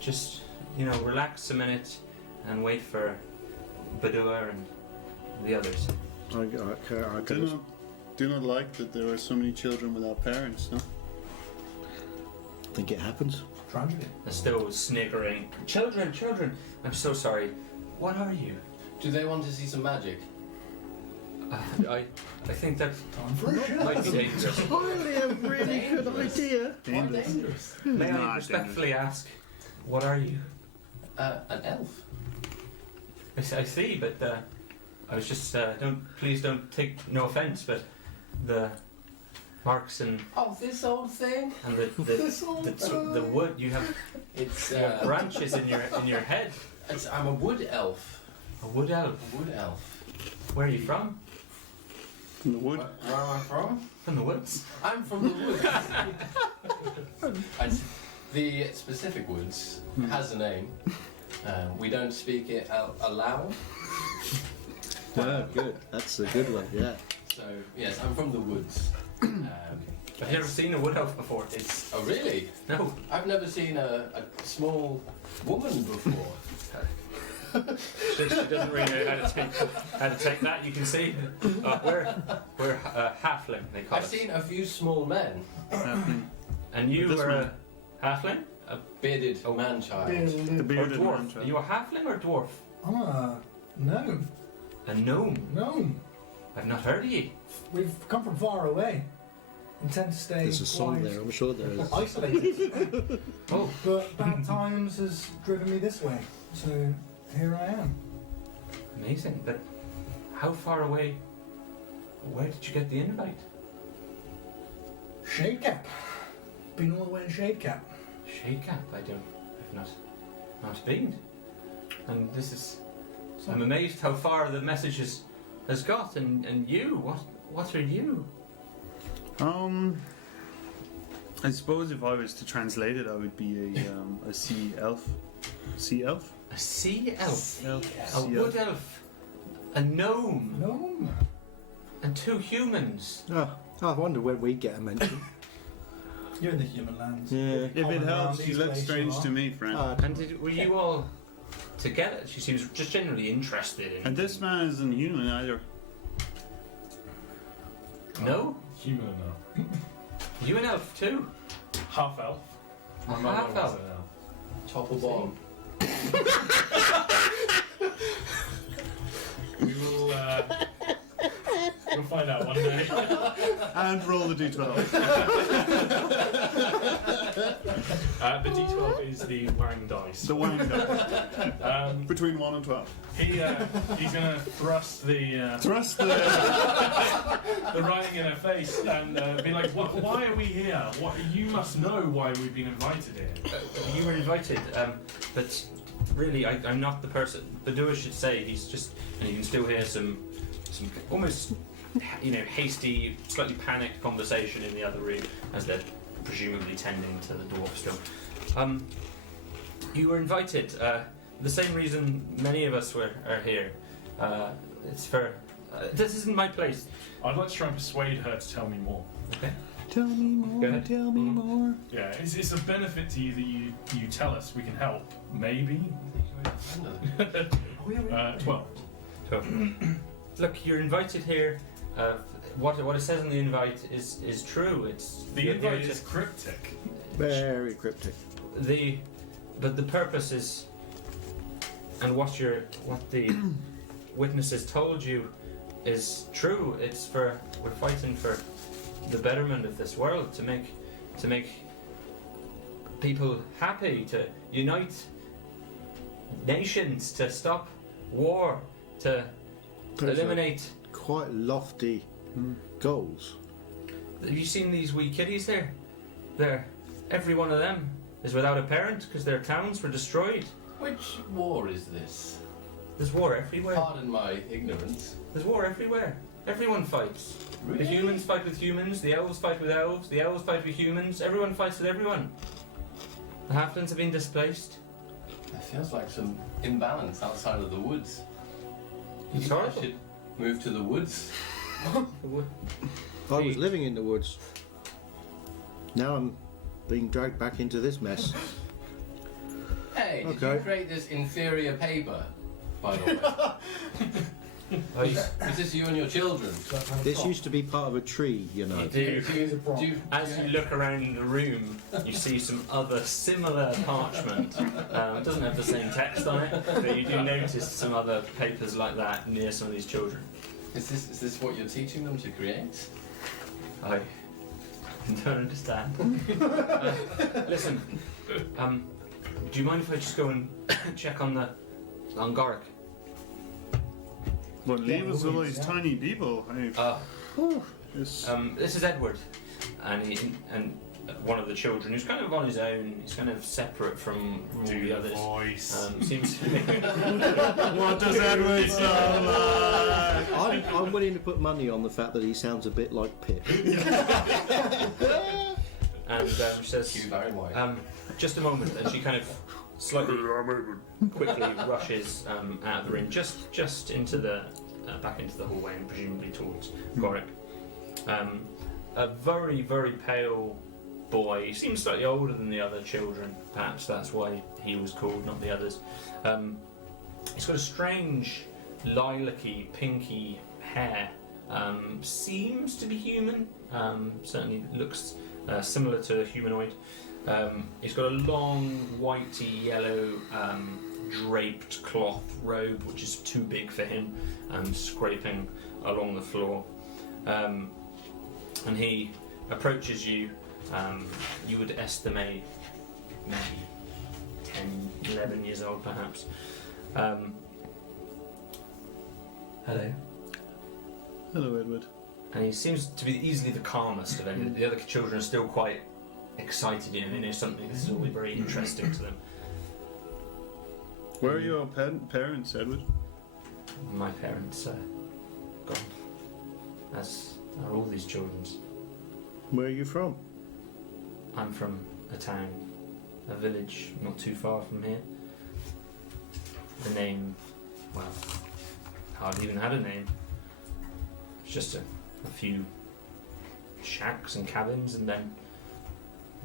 just relax a minute and wait for Badua and the others. I Do not like that there are so many children without parents, no? think it happens. Tragedy. They're still sniggering. Children, I'm so sorry. What are you? Do they want to see some magic? I think that Time for a shot. might be dangerous. Finally, a really good Dangerous. idea. Quite dangerous. May I Not respectfully ask, what are you? An elf. I see, but I was just please don't take no offence, but the marks and Oh, this old thing. the wood you have It's branches in your head. I'm a wood elf. A wood elf. A wood elf. Where are you from? From the wood. Where am I from? From the woods. I'm from the woods. The specific woods has a name. We don't speak it out aloud. Ah, good. That's a good one. Yeah. So yes, I'm from the woods. I've never seen a wood elf before. It's oh really? No. I've never seen a small woman before. She doesn't really know how to take that. You can see we're halfling. They call I've us. seen a few small men. And you This were one. a halfling, A bearded man-child. The or bearded dwarf. man. Are you a halfling or dwarf? I'm a gnome. A gnome. Gnome. I've not heard of you. We've come from far away and tend to stay There's a song quite there. I'm sure there is. isolated. Oh, But bad times has driven me this way, so here I am. amazing. But how far away? Where did you get the invite? Shadecap. Been all the way to Shadecap. Shadecap. I've not been. And this is. So, I'm amazed how far the message has got. And you, what are you? I suppose if I was to translate it, I would be a sea elf. Sea elf? A sea elf. Elf. A Sea wood elf. A gnome. gnome. And 2 humans. Oh, I wonder when we get a mention. You're in the human lands. Yeah. If it Common helps, around you these look places, strange you to are. me, friend. And were you all together? She seems just generally interested in. And this man isn't human either. No? Human enough. You an elf too? Half elf. My A mother half was elf? an elf. Top or bottom? We'll find out one day. And roll the d12. The D12 is the Wang dice. The one die. Between 1 and 12. He's going to thrust the Thrust the. the writing in her face and be like, "Why are we here? You must know why we've been invited here." You were invited, but really, I'm not the person. Badua should say he's just, and you can still hear some almost, hasty, slightly panicked conversation in the other room as they're presumably tending to the dwarf still. You were invited. The same reason many of us are here. It's for. This isn't my place. I'd like to try and persuade her to tell me more. Okay. Tell me Go more, ahead. tell me more. Yeah, it's a benefit to you that you tell us. We can help. Maybe. 12. So, look, you're invited here. What it says on the invite is true. It's The you're invite here is cryptic. Very cryptic. but the purpose is and what the witnesses told you is true. We're fighting for the betterment of this world, to make people happy, to unite nations, to stop war, to Those are eliminate. quite lofty goals. Have you seen these wee kiddies there? Every one of them is without a parent because their towns were destroyed. Which war is this? There's war everywhere. Pardon my ignorance. There's war everywhere. Everyone fights. Really? The humans fight with humans, the elves fight with elves, the elves fight with humans, everyone fights with everyone. The halflings have been displaced. It feels like some imbalance outside of the woods. It's You horrible. should move to the woods. I was living in the woods. Now I'm being dragged back into this mess. Hey, did Okay. you create this inferior paper, by the way? Is this you and your children? This used to be part of a tree, you know. As you look around the room, you see some other similar parchment. It doesn't have the same text on it, but you do notice some other papers like that near some of these children. Is this what you're teaching them to create? I don't understand. Listen, do you mind if I just go and check on Goric? Well, leave us with all these tiny people. Hey, it's- This is Edward, and one of the children who's kind of on his own. He's kind of separate from all the others. Voice. Seems to be. what does Edward sound like? I'm willing to put money on the fact that he sounds a bit like Pip. And she Thank says, you very much. just a moment, and she kind of slightly quickly rushes out of the room, just into the back into the hallway and presumably towards Goric. A very, very pale boy. He seems slightly older than the other children. Perhaps that's why he was called, not the others. He's got a strange lilac-y, pinky hair. Seems to be human. Certainly looks similar to a humanoid. He's got a long, whitey yellow draped cloth robe, which is too big for him, scraping along the floor. And he approaches you. You would estimate maybe 10, 11 years old, perhaps. Hello. Hello, Edward. And he seems to be easily the calmest of any. The other children are still quite excited, you know, they know something. This is all very interesting to them. Where are your parents, Edward? My parents are gone, as are all these children's. Where are you from? I'm from a town, a village not too far from here. The name, well, hardly even had a name. It's just a few shacks and cabins, and then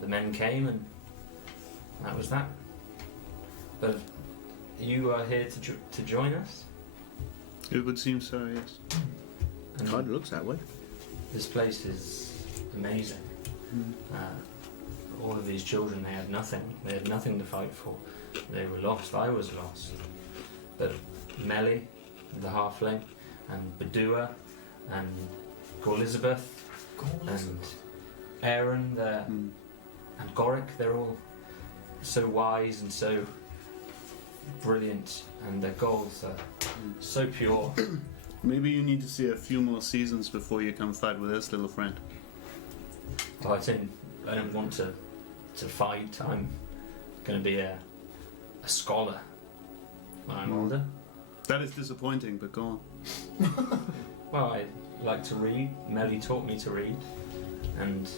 the men came, and that was that. But you are here to join us, It would seem so, yes. and Kind of looks that way. this place is amazing. All of these children, they had nothing. They had nothing to fight for. They were lost. I was lost. But Melly, the halfling, and Badua, and Elizabeth, and Aaron, and Goric, they're all so wise and so brilliant, and their goals are so pure. Maybe you need to see a few more seasons before you come fight with us, little friend. I don't want to fight. I'm going to be a scholar when I'm older. That is disappointing, but go on. Well, I like to read. Melly taught me to read, and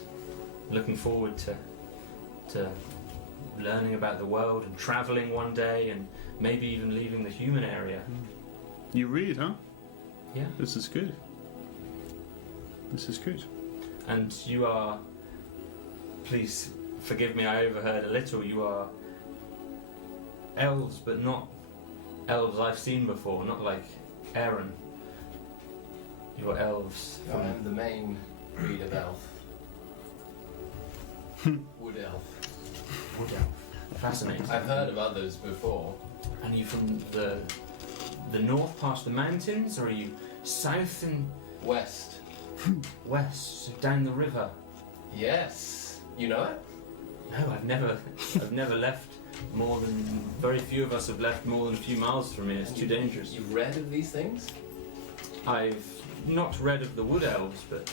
looking forward to learning about the world and travelling one day, and maybe even leaving the human area. You read, huh? Yeah. This is good. This is good. And you are, please forgive me, I overheard a little, you are elves, but not elves I've seen before, not like Aaron. You are elves I from... am the main breed of elf. Wood elf. Wood elf. Fascinating. I've heard of others before, And are you from the north past the mountains, or are you south and West. west, so down the river? Yes. You know it? No, I've never left more than. Very few of us have left more than a few miles from here. It's too dangerous. You've read of these things? I've not read of the wood elves, but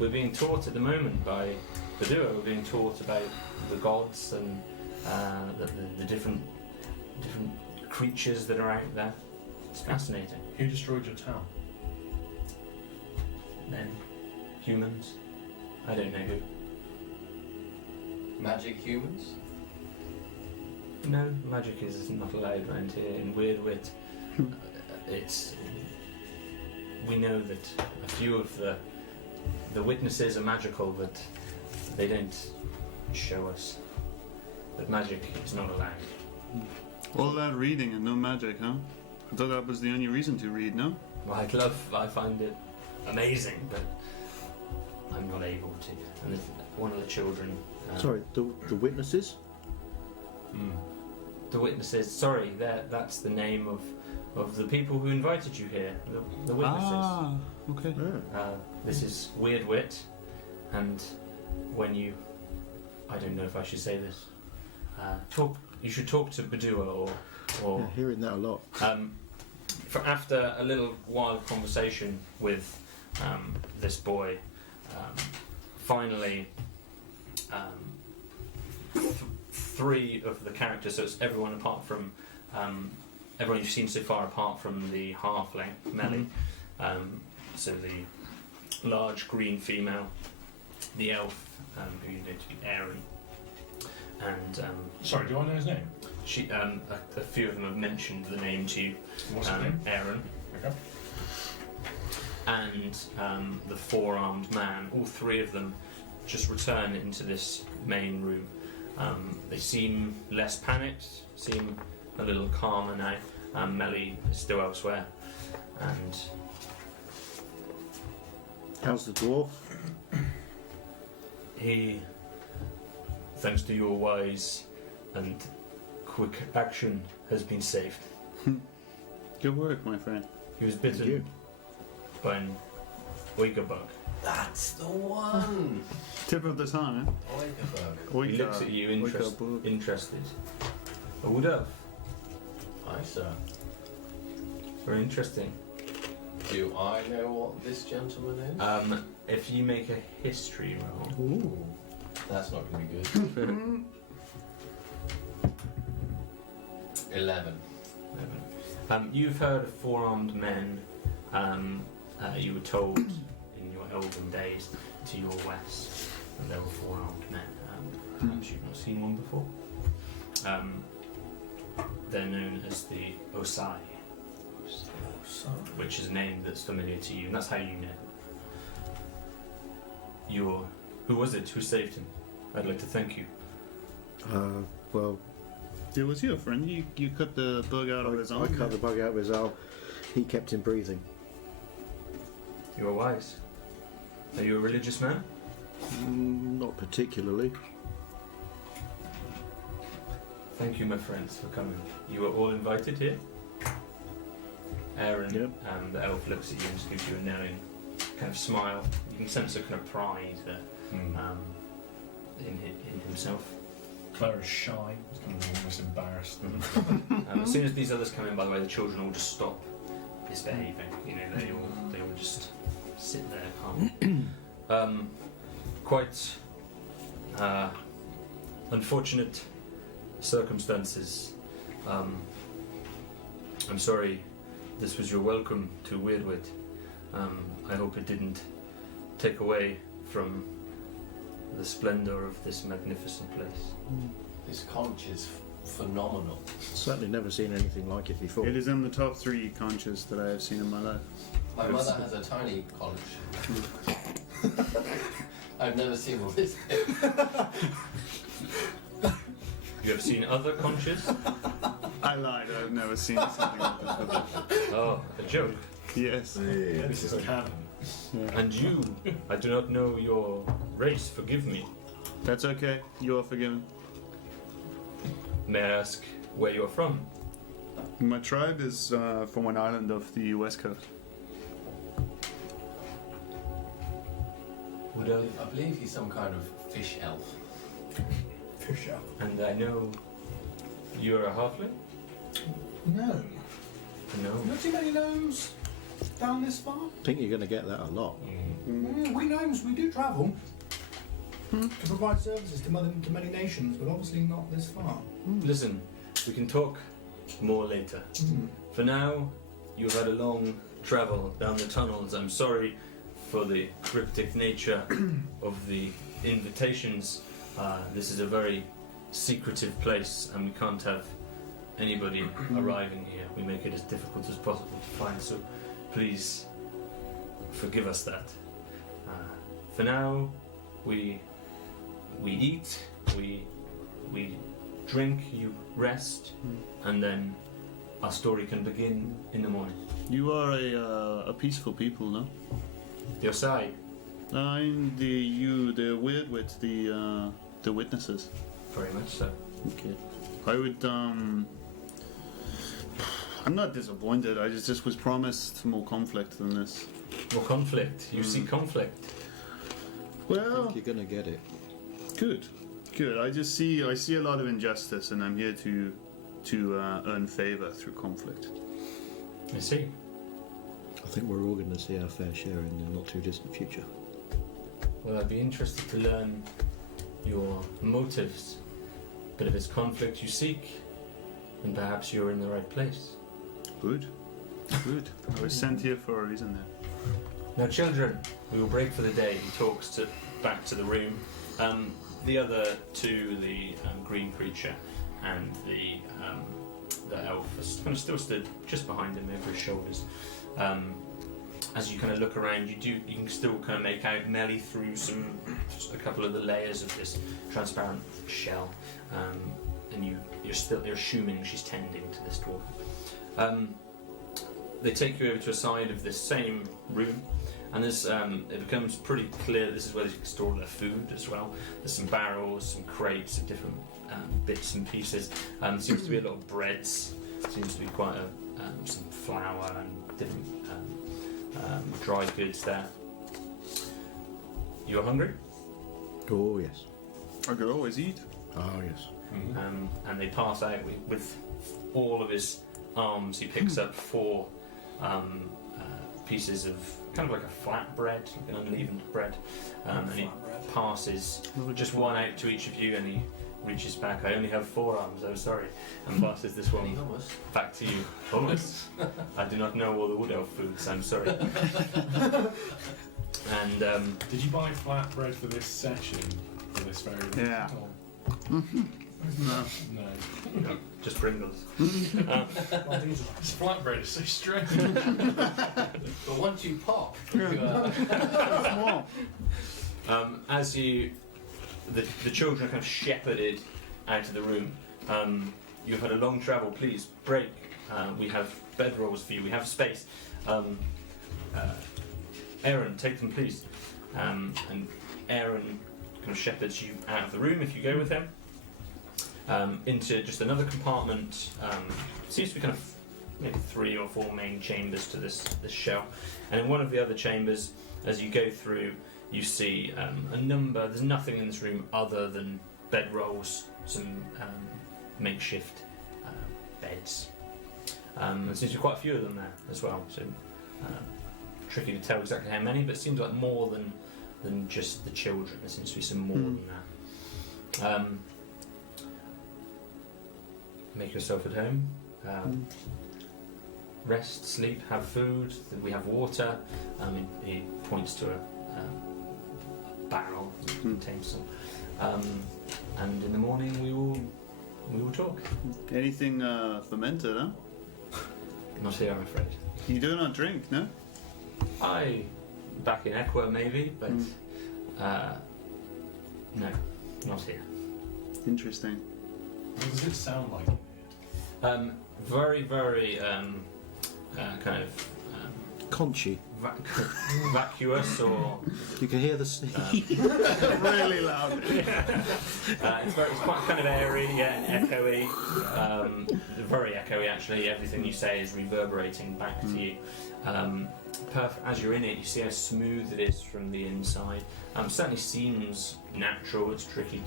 we're being taught at the moment by the duo. We're being taught about the gods and the different creatures that are out there. It's fascinating. Who destroyed your town? Men, humans. I don't know who. Magic humans? No, magic is not allowed around here in Weird Wit. It's. We know that a few of the witnesses are magical, but they don't show us. But magic is not allowed. All that reading and no magic, huh? I thought that was the only reason to read, no? Well, I find it amazing, but I'm not able to. And one of the children. Sorry, the witnesses? The witnesses. Sorry, that's the name of the people who invited you here. The witnesses. Ah, okay. Yeah. This is Weird Wit, and when you, I don't know if I should say this. You should talk to Badua or Yeah, hearing that a lot. for after a little while of conversation with this boy, finally, three of the characters, so it's everyone apart from everyone you've seen so far apart from the halfling, Melly, so the large green female, the elf, who you know to be Aaron, and Sorry, do I know his name? she, a few of them have mentioned the name to you, What's his name? Aaron, Okay. and the four-armed man. All three of them just return into this main room. They seem less panicked, seem a little calmer now. Melly is still elsewhere, and How's the dwarf? he, thanks to your wise and quick action, has been saved. Good work, my friend. He was Thank bitten you. by an oyster bug. That's the one! Tip of the tongue, Oikabug. eh? He looks at you interested. A wood elf. Aye, sir. Very interesting. Do I know what this gentleman is? If you make a history roll. Ooh. That's not going to be good. 11. You've heard of four-armed men. You were told in your elven days to your west that there were four-armed men. Perhaps you've not seen one before. They're known as the Osai, which is a name that's familiar to you, and that's how you know. Who was it who saved him? I'd like to thank you. Well, It was your friend. You cut the bug out of his arm. I cut the bug out of his arm. He kept him breathing. You are wise. Are you a religious man? Not particularly. Thank you, my friends, for coming. You are all invited here. Aaron, Yep. the elf, looks at you and just gives you a knowing kind of smile. You can sense a kind of pride in himself. Claire is shy. He's kind of almost embarrassed. As soon as these others come in, by the way, the children all just stop misbehaving. You know, they all just sit there calm. Quite unfortunate circumstances. I'm sorry this was your welcome to Weirdwit. I hope it didn't take away from the splendour of this magnificent place. This conch is phenomenal. Certainly never seen anything like it before. It is in the top 3 conches that I have seen in my life. My mother has a tiny conch. I've never seen one this big. You ever seen other conches? I lied. I've never seen something like this before. Oh, a joke. Yes. This is canon. And you, I do not know your race, forgive me. That's okay. You are forgiven. May I ask where you're from. My tribe is from an island of the west coast. Would I? I believe he's some kind of fish elf. Fish out. And I know you're a halfling? No. No. Not too many gnomes down this far. I think you're going to get that a lot. We gnomes, we do travel to provide services to many nations, but obviously not this far. Listen, we can talk more later. For now, you've had a long travel down the tunnels. I'm sorry for the cryptic nature of the invitations. This is a very secretive place, and we can't have anybody arriving here. We make it as difficult as possible to find, so please forgive us that. For now, we eat, we drink, you rest, and then our story can begin in the morning. You are a peaceful people, no? Your side, I'm the weird with the witnesses. very much so. Okay. I would I'm not disappointed. I just was promised more conflict than this. More conflict. You see conflict. I Well, think you're going to get it. good. I see a lot of injustice, and I'm here to earn favor through conflict. I see. I think we're all going to see our fair share in the not too distant future. Well, I'd be interested to learn your motives. But if it's conflict you seek, then perhaps you're in the right place. Good. I was sent here for a reason then. Now, children, we will break for the day. He talks back to the room. The other two, the green creature and the elf, are kind of still stood just behind him, over his shoulders. As you kind of look around, you can still kind of make out Melly through a couple of the layers of this transparent shell, and you're assuming she's tending to this dwarf. They take you over to a side of this same room, and there's it becomes pretty clear this is where they store their food as well. There's some barrels, some crates of different bits and pieces. Seems to be a lot of breads. Seems to be quite some flour and different dry goods there. You're hungry? Oh, yes. I could always eat. Oh, yes. And they pass out with all of his arms. He picks up 4 pieces of kind of like a flat bread, like an unleavened bread, and he passes just one out to each of you, and he reaches back. I only have 4 arms, I'm sorry, and passes this one back to you. Almost. I do not know all the wood elf foods, I'm sorry. And Did you buy flat bread for this session? For this very reason? Yeah. Or- No. No. just Pringles. This flat bread is so strange. But once you pop, As the children are kind of shepherded out of the room, you've had a long travel. Please break. We have bedrolls for you. We have space. Aaron, take them, please. And Aaron kind of shepherds you out of the room if you go with him. Into just another compartment. Seems to be kind of maybe 3 or 4 main chambers to this shell. And in one of the other chambers, as you go through, you see a number. There's nothing in this room other than bedrolls, some makeshift beds. There seems to be quite a few of them there as well. So tricky to tell exactly how many, but it seems like more than just the children. There seems to be some more than that. Make yourself at home. Rest, sleep, have food. We have water. He points to a barrel that contains some. And in the morning we will talk. Anything fermented, huh? Not here, I'm afraid. You do not drink, no? Back in Equa maybe, but no, not here. Interesting. What does it sound like? Very, very kind of Conchy. vacuous or You can hear the sea. Really loud. it's quite kind of airy, and echoey. Very echoey actually. Everything you say is reverberating back to you. As you're in it, you see how smooth it is from the inside. Certainly seems natural. It's tricky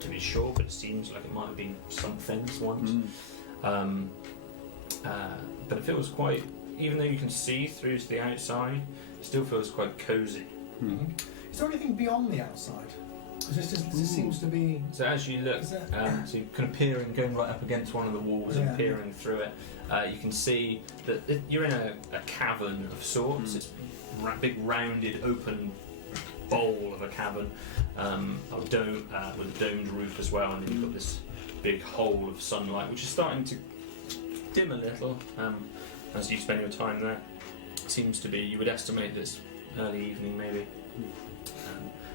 to be sure, but it seems like it might have been something once. But it feels quite. Even though you can see through to the outside, it still feels quite cosy. Is there anything beyond the outside? This seems to be. So as you look, so you're kind of peering, going right up against one of the walls and peering through it, you can see that you're in a cavern of sorts. It's a big rounded open bowl of a cavern, with a domed roof as well, and then you've got this big hole of sunlight which is starting to dim a little as you spend your time there. It seems to be, you would estimate this early evening maybe,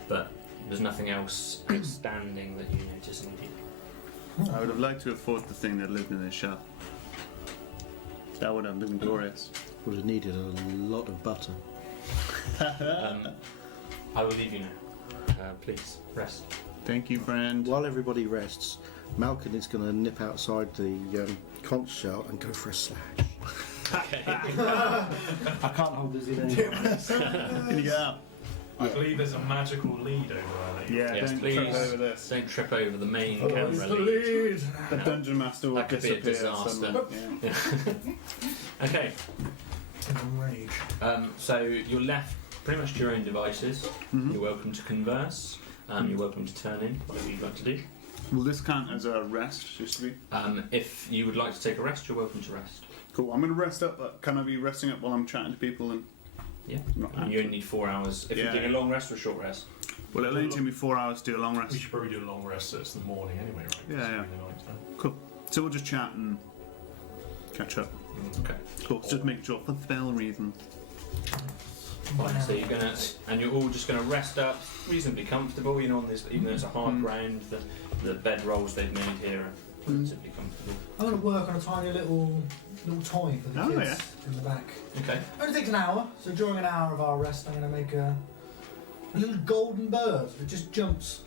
but there's nothing else outstanding that you notice indeed. I would have liked to have fought the thing that lived in this shell. That would have been glorious. Would have needed a lot of butter. I will leave you now. Please, rest. Thank you, friend. While everybody rests, Malcolm is going to nip outside the conch shell and go for a slash. Okay. I can't hold this in anymore. Can you get out? I believe there's a magical lead over there. Yeah, Yes, don't please. trip over this. Don't trip over the main Oh, camera it's the lead. lead. The dungeon master will That could be a disappear. disaster. Okay, Rage. so you're left pretty much to your own devices. You're welcome to converse. You're welcome to turn in, whatever you'd like to do. Will this count as a rest, just to be? If you would like to take a rest, you're welcome to rest. Cool. I'm going to rest up, but can I be resting up while I'm chatting to people? And Yeah. not And you only need 4 hours. If Yeah. you're doing a long rest or a short rest. Well, it'll only take me 4 hours to do a long We rest. should probably do a long rest so it's the morning anyway, right? 'Cause Yeah, it's yeah. really night time. Cool. So we'll just chat and catch up. Okay. Cool. Just make sure for spell reasons. Fine. So you're gonna, and you're all just gonna rest up, reasonably comfortable. You know, on this, even though it's a hard ground, the bed rolls they've made here are relatively comfortable. I'm going to work on a tiny little toy for the Oh, kids in the back. Okay. Only takes an hour, so during an hour of our rest, I'm going to make a little golden bird that just jumps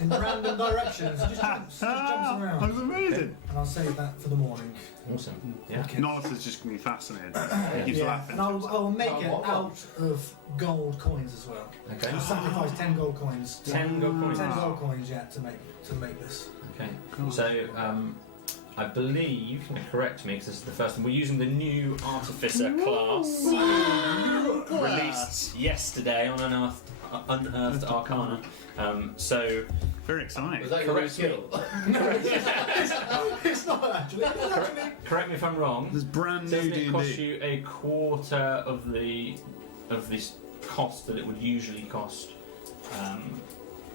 in random directions. It just jumps That around. was amazing. And I'll save that for the morning. Awesome. Yeah. Norris is just going to be fascinated. He keeps laughing. And I'll make it what? out of gold coins as well. Okay. I'll sacrifice 10 gold coins. 10 gold coins. 10 gold coins, yeah, to make this. Okay. So I believe, correct me because this is the first one. We're using the new Artificer class released yesterday on Unearthed Arcana. So Very exciting. Was that your Correct me. skill? It's not actually. correct me if I'm wrong. This brand new Doesn't it cost D&D. you a quarter of this cost that it would usually cost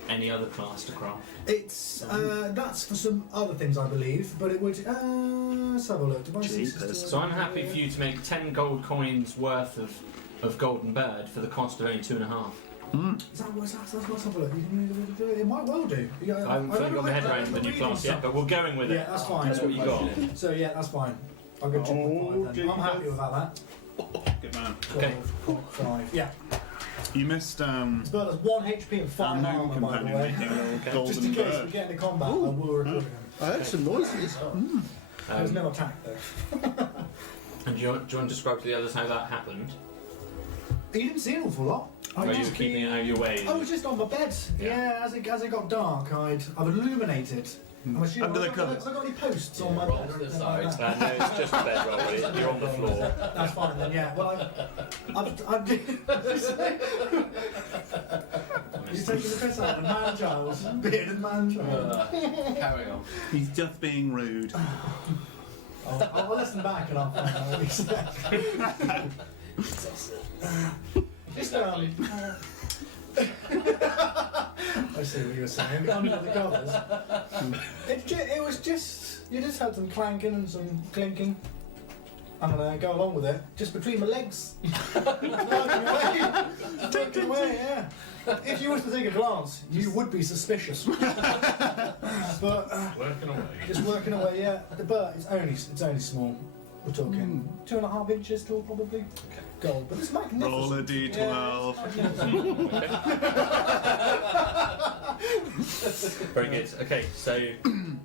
any other class to craft? It's that's for some other things, I believe, but it would. Let's have a look. Jeepers. So I'm happy for you to make 10 gold coins worth of golden bird for the cost of only 2.5. Let's have a look. It might well do. I haven't fully got my head around the new class yet, but we're going with Yeah, it. that's fine. That's what you got. So yeah, that's fine. I'll go 2.5 then. I'm happy without that. Good man. Okay. 12.5. Yeah. You missed This bird has 1 HP and 5 our new armor, by the companion way. making a little Just in golden case we bird. get into combat, I will recruit him. I heard some noises. There's no attack though. And do you want to describe to the others how that happened? You didn't see an awful lot. Where you were keeping it out of your way? I was just on my bed. Yeah, as it got dark, I've illuminated. I'm assuming Under the have I covers. got any posts on my roll bed to or the anything like side. that? No, it's just a bed roll, really. You're on the floor. That's fine then. Yeah. Well, I've You're taking the piss out of man child, bearded man child. Carry on. He's just being rude. I'll listen back and I'll find out what he said. Just I see what you were saying. Under the covers. It was just you just had some clanking and some clinking. I'm gonna go along with it, just between my legs. Working away. Working away, yeah. If you were to take a glance, you would be suspicious. But Working away. just working away, yeah. But it's only small. We're talking 2.5 inches tall, probably. Okay. Gold, but it's magnificent. Roll a d12. Yeah, it's magnificent. Very good. Okay, so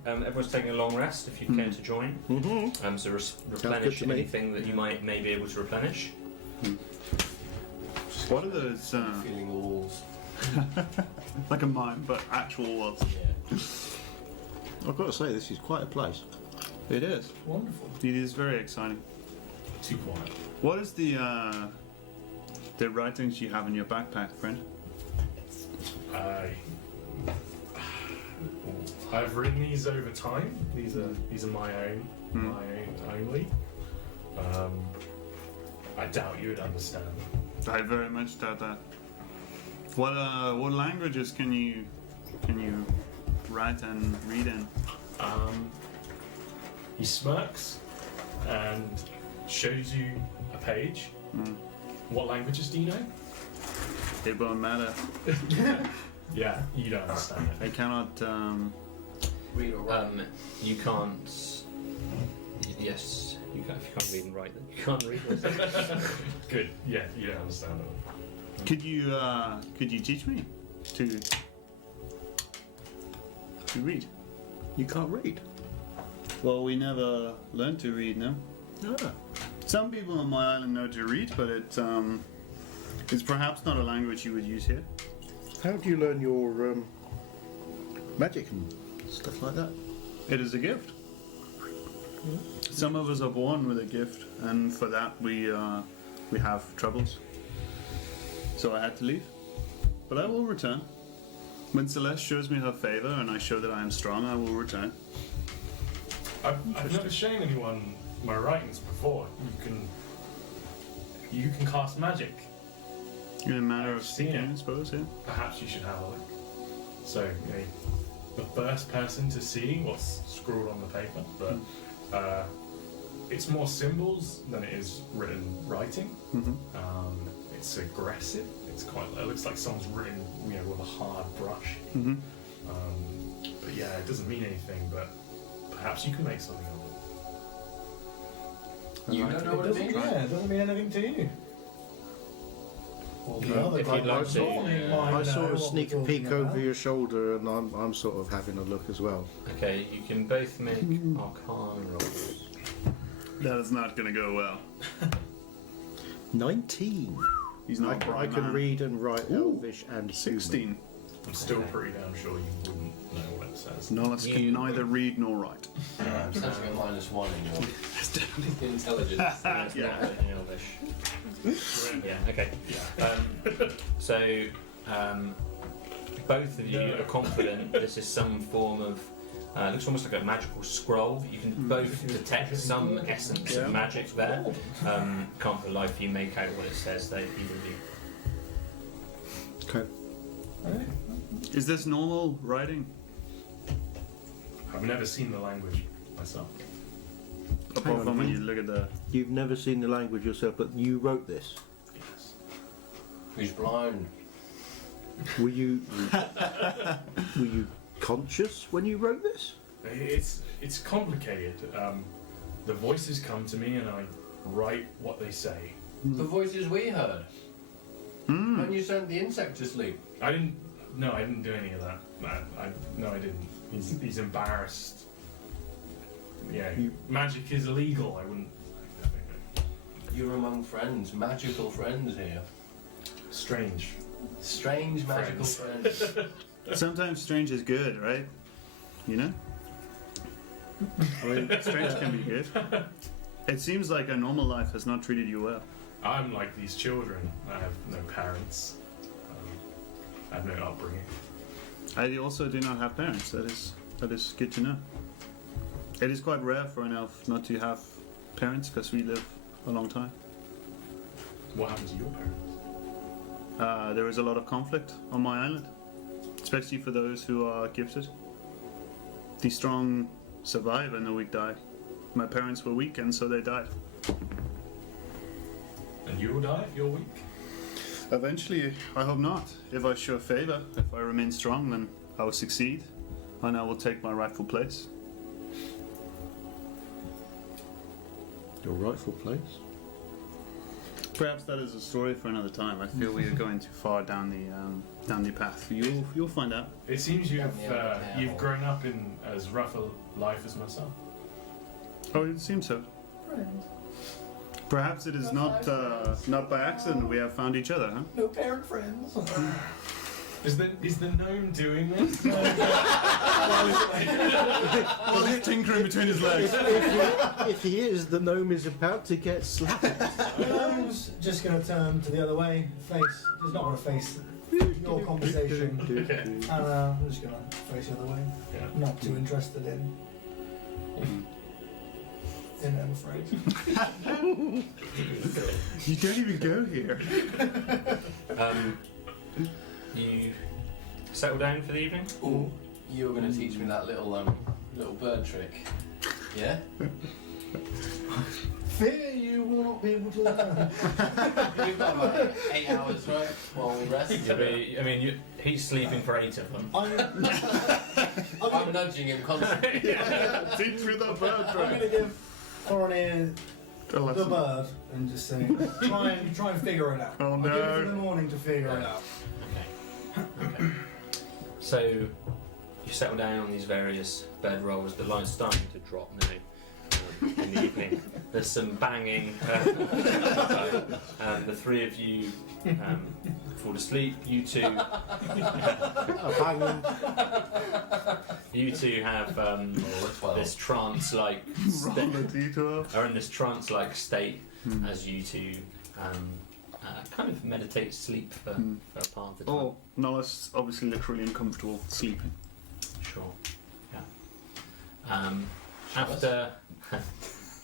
everyone's taking a long rest if you care to join. Mm-hmm. So replenish to me. anything that you may be able to replenish. What are those? Feeling walls. Like a mine, but actual walls. Yeah. I've got to say, this is quite a place. It is. Wonderful. It is very exciting. Too quiet. What is the writings you have in your backpack, friend? I've written these over time. These are my own, my own only. I doubt you would understand. I very much doubt that. What languages can you write and read in? He smirks and shows you a page. What languages do you know? It won't matter. Yeah, you don't understand it. I cannot. Read or write. You can't. Yes, you can't. If you can't read and write, then you can't read. Good. Yeah, you don't understand it. Could you teach me to read? You can't read. Well, we never learned to read, no. Ah. Some people on my island know to read, but it's perhaps not a language you would use here. How do you learn your magic and stuff like that? It is a gift. Some of us are born with a gift, and for that we have troubles. So I had to leave, but I will return. When Celeste shows me her favor and I show that I am strong, I will return. I've never shown anyone my writings before. You can cast magic. In a matter of I've seen speaking, it. I suppose, yeah. Perhaps you should have a look. So, the first person to see what's scrawled on the paper, but it's more symbols than it is written writing. It's aggressive. It looks like someone's written, with a hard brush. But yeah, it doesn't mean anything. But perhaps you can make something of it. You don't know what it means? Yeah, it doesn't mean anything to you. Well, the other if guy you'd like might to, know I sort of what sneak we're a peek talking over about. your shoulder, and I'm sort of having a look as well. Okay, you can both make Arcana rolls. That is not going to go well. 19. He's not a I bright can man. read and write Elvish and 16. I'm still pretty damn sure you wouldn't know what it says. Nollis can neither read nor write. I'm setting a -1 in your intelligence. Yeah. In English. Yeah. Okay. So both of you are confident this is some form of. Looks almost like a magical scroll. You can both detect some essence of magic there. Can't for the life of you make out what it says. They either of you. Okay. Is this normal writing? I've never seen the language myself. Apart on, from when you- you look at the. You've never seen the language yourself, but you wrote this. Yes. Who's blind? Were you were you conscious when you wrote this? It's complicated. The voices come to me and I write what they say. The voices we heard. When you sent the insect to sleep. I didn't do any of that. No, I didn't. He's embarrassed. Yeah, magic is illegal. I wouldn't. You're among friends, magical friends here. Strange. Strange magical friends. Sometimes strange is good, right? You know? I mean, strange can be good. It seems like a normal life has not treated you well. I'm like these children. I have no parents. I have no upbringing. I also do not have parents. That is good to know. It is quite rare for an elf not to have parents because we live a long time. What happened to your parents? There is a lot of conflict on my island, especially for those who are gifted. The strong survive and the weak die. My parents were weak and so they died. And you will die if you're weak? Eventually, I hope not. If I show favor, if I remain strong, then I will succeed and I will take my rightful place. Your rightful place. Perhaps that is a story for another time. I feel we are going too far down the path. You'll find out. It seems you've Yeah. grown up in as rough a life as myself. Oh, it seems so. Perhaps it is not by accident we have found each other, huh? No parent friends. Is the gnome doing this? Well, he's tinkering between his legs. If he is, the gnome is about to get slapped. The gnome's just going to turn to the other way, face. He's not going to face your conversation. And I'm just going to face the other way. Yeah. Not too interested in I'm afraid. You don't even go here. You settle down for the evening? Ooh, you were going to teach me that little bird trick. Yeah? Fear you will not be able to learn. We've got about 8 hours, right? While we rest. He's sleeping for 8 of them. I'm nudging him constantly. Teach me the bird I'm going to give Thornir the bird and just say, try and figure it out. Oh, I'll no. give it for the morning to figure it out. Okay. So you settle down on these various bed rolls. The light's starting to drop now in the evening. There's some banging. The three of you fall asleep. You two. You two have this trance-like are in this trance-like state as you two kind of meditate sleep for a part of the time. Oh, Nollis obviously literally uncomfortable sleeping. Sure. Yeah.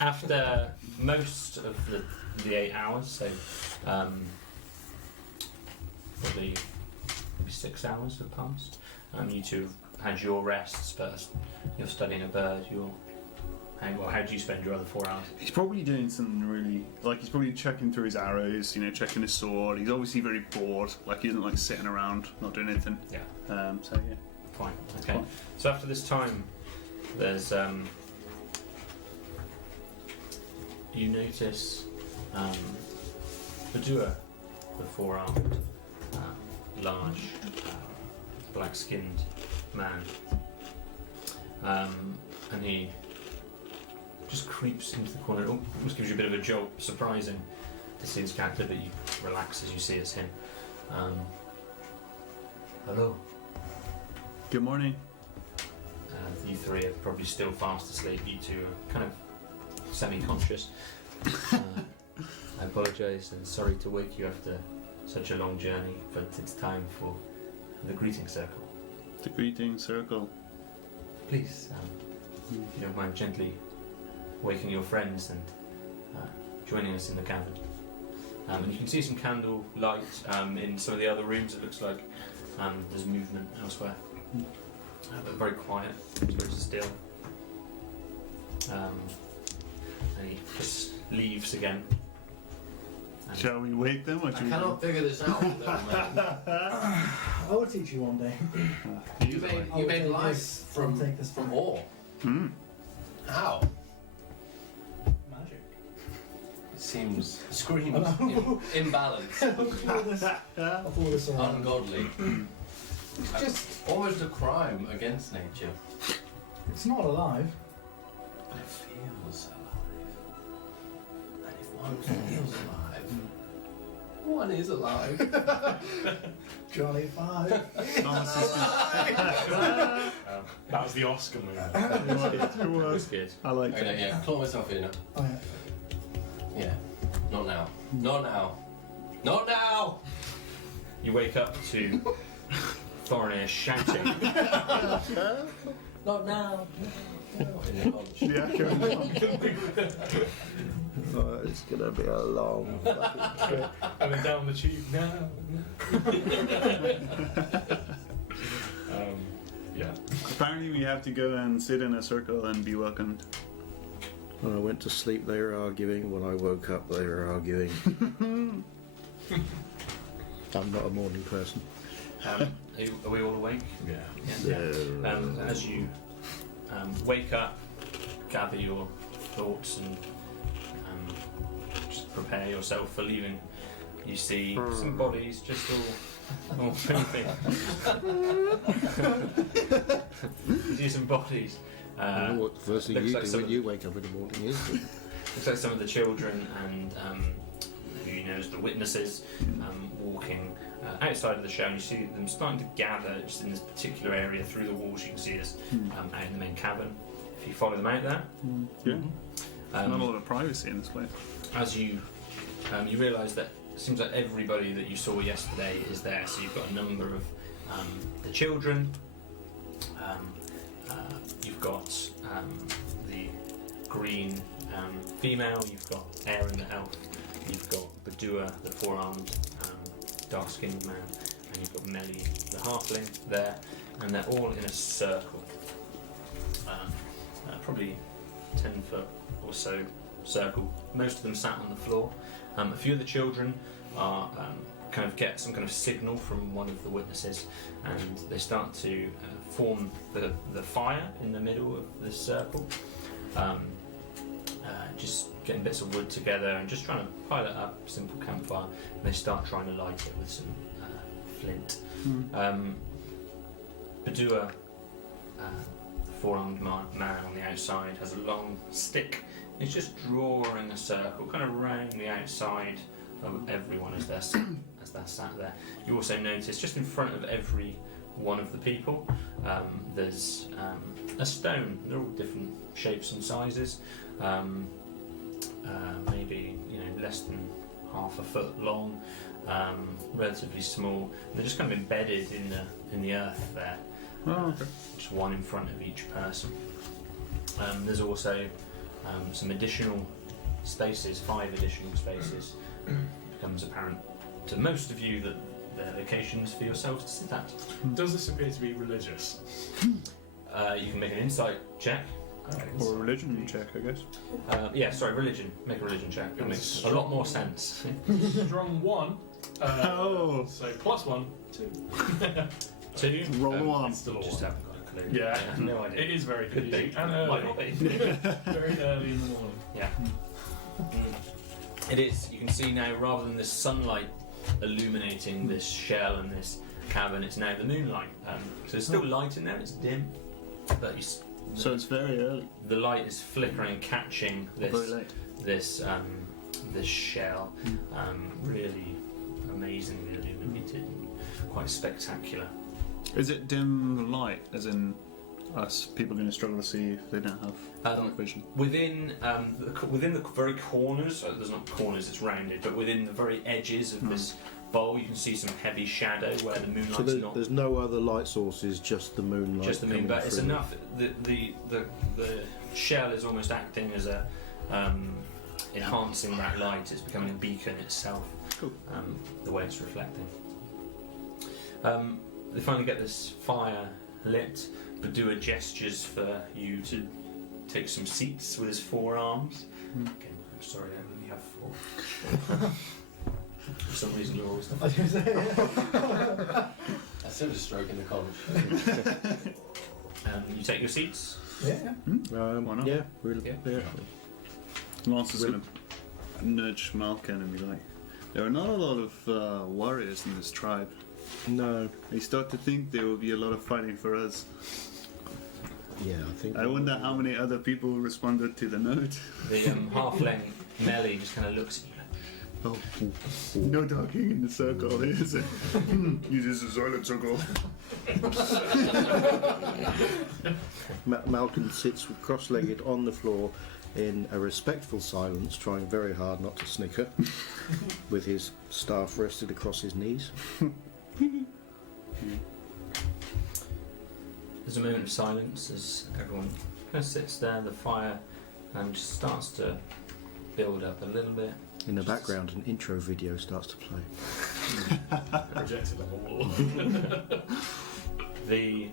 After most of the 8 hours, so probably 6 hours have passed. You two have had your rests first. You're studying a bird. How do you spend your other 4 hours? He's probably doing something really, he's probably checking through his arrows, checking his sword. He's obviously very bored, he isn't sitting around not doing anything. Yeah. So yeah. Fine. Okay. Fine. So after this time, there's you notice Badua, the 4-armed, large, black-skinned man, and he just creeps into the corner. It almost gives you a bit of a jolt, surprising to see his character, but you relax as you see it's him. Hello. Good morning. You three are probably still fast asleep. You two are kind of semi-conscious. I apologise and sorry to wake you after such a long journey, but it's time for the greeting circle. The greeting circle. Please, if you don't mind gently waking your friends and joining us in the cabin. And you can see some candle light in some of the other rooms. It looks like there's movement elsewhere. But very quiet, very still. And he just leaves again. Shall we wake them? Or I cannot figure this out, though, man. I will teach you one day. You made life from ore. How? Magic. It seems screams imbalance, I'll pull this around. ungodly. It's just, Almost a crime against nature. it's not alive. But it feels alive. And if one feels alive, one is alive. Johnny Five. That was the Oscar movie. It was. Good. I like Okay, it. yeah, claw myself in. Oh, yeah. Yeah. Not now. Not now. Not now! You wake up to Thornir shouting. Not now. The echo. Oh, it's gonna be a long fucking trip. And then down the tube now. Yeah. Apparently we have to go and sit in a circle and be welcomed. When I went to sleep, they were arguing. When I woke up, they were arguing. I'm not a morning person. Are we all awake? Yeah. As you wake up, gather your thoughts and prepare yourself for leaving. You see some bodies just all moving. You see some bodies. I know what the first thing looks you like do some when of you wake up in the morning is. Looks like some of the children and who you know as the witnesses walking outside of the show, and you see them starting to gather just in this particular area through the walls. You can see this out in the main cavern. If you follow them out there, Yeah. Not a lot of privacy in this place. as you realise that it seems like everybody that you saw yesterday is there. So you've got a number of the children. You've got the green female. You've got Aaron the elf. You've got Badua the four-armed dark-skinned man, and you've got Melly the halfling there, and they're all in a circle, probably 10 foot or so circle. Most of them sat on the floor. A few of the children are kind of get some kind of signal from one of the witnesses, and they start to form the fire in the middle of this circle. Just getting bits of wood together and just trying to pile it up, simple campfire, and they start trying to light it with some flint. Badua, the four-armed man on the outside, has a long stick. He's just drawing a circle, kind of round the outside of everyone as they're sat there. You also notice just in front of every one of the people, there's a stone. They're all different shapes and sizes. Maybe less than half a foot long, relatively small. They're just kind of embedded in the earth there. Oh, okay. Just one in front of each person. There's also some additional spaces, 5 additional spaces. It becomes apparent to most of you that they're locations for yourselves to sit at. Does this appear to be religious? You can make an insight check. Or a religion check, I guess. Religion. Make a religion check. That makes a lot more sense. Strong 1. Oh. So +1, 2. 2. Roll a 1. Still a Just 1. haven't got a clue. Yeah. No idea. It is very Could be. confusing. And Might not be. very early in the morning. Yeah. It is. You can see now, rather than this sunlight illuminating this shell and this cavern, it's now the moonlight. So there's still light in there. It's dim, but So it's very early. the light is flickering, catching Very this late. this shell. Really amazingly illuminated, and quite spectacular. Is it dim light, as in us people going to struggle to see if they don't have dark vision? Within the very corners, there's not corners, it's rounded, but within the very edges of this bowl, you can see some heavy shadow where the moonlight's So not. there's no other light sources, just the moonlight. Just the moon, coming but it's through. enough. The shell is almost acting as a enhancing that light. It's becoming a beacon itself. Cool. The way it's reflecting. They finally get this fire lit. Badua gestures for you to take some seats with his forearms. Again, I'm sorry, I only have 4. For some reason, you're always the I was going to say, That's still just stroking the conch. You take your seats. yeah. Why not? Yeah, really. Yeah. Yeah. Lance is going to nudge Malkin and be like, there are not a lot of warriors in this tribe. No. I start to think there will be a lot of fighting for us. Yeah, I think. I wonder how many other people responded to the note. The halfling Melly just kind of looks at you like, Oh, no talking in the circle, is it? It is a silent circle. Malcolm sits cross-legged on the floor in a respectful silence, trying very hard not to snicker, with his staff rested across his knees. There's a moment of silence as everyone kind of sits there. The fire just starts to build up a little bit. In the background, an intro video starts to play. Projected on the wall. The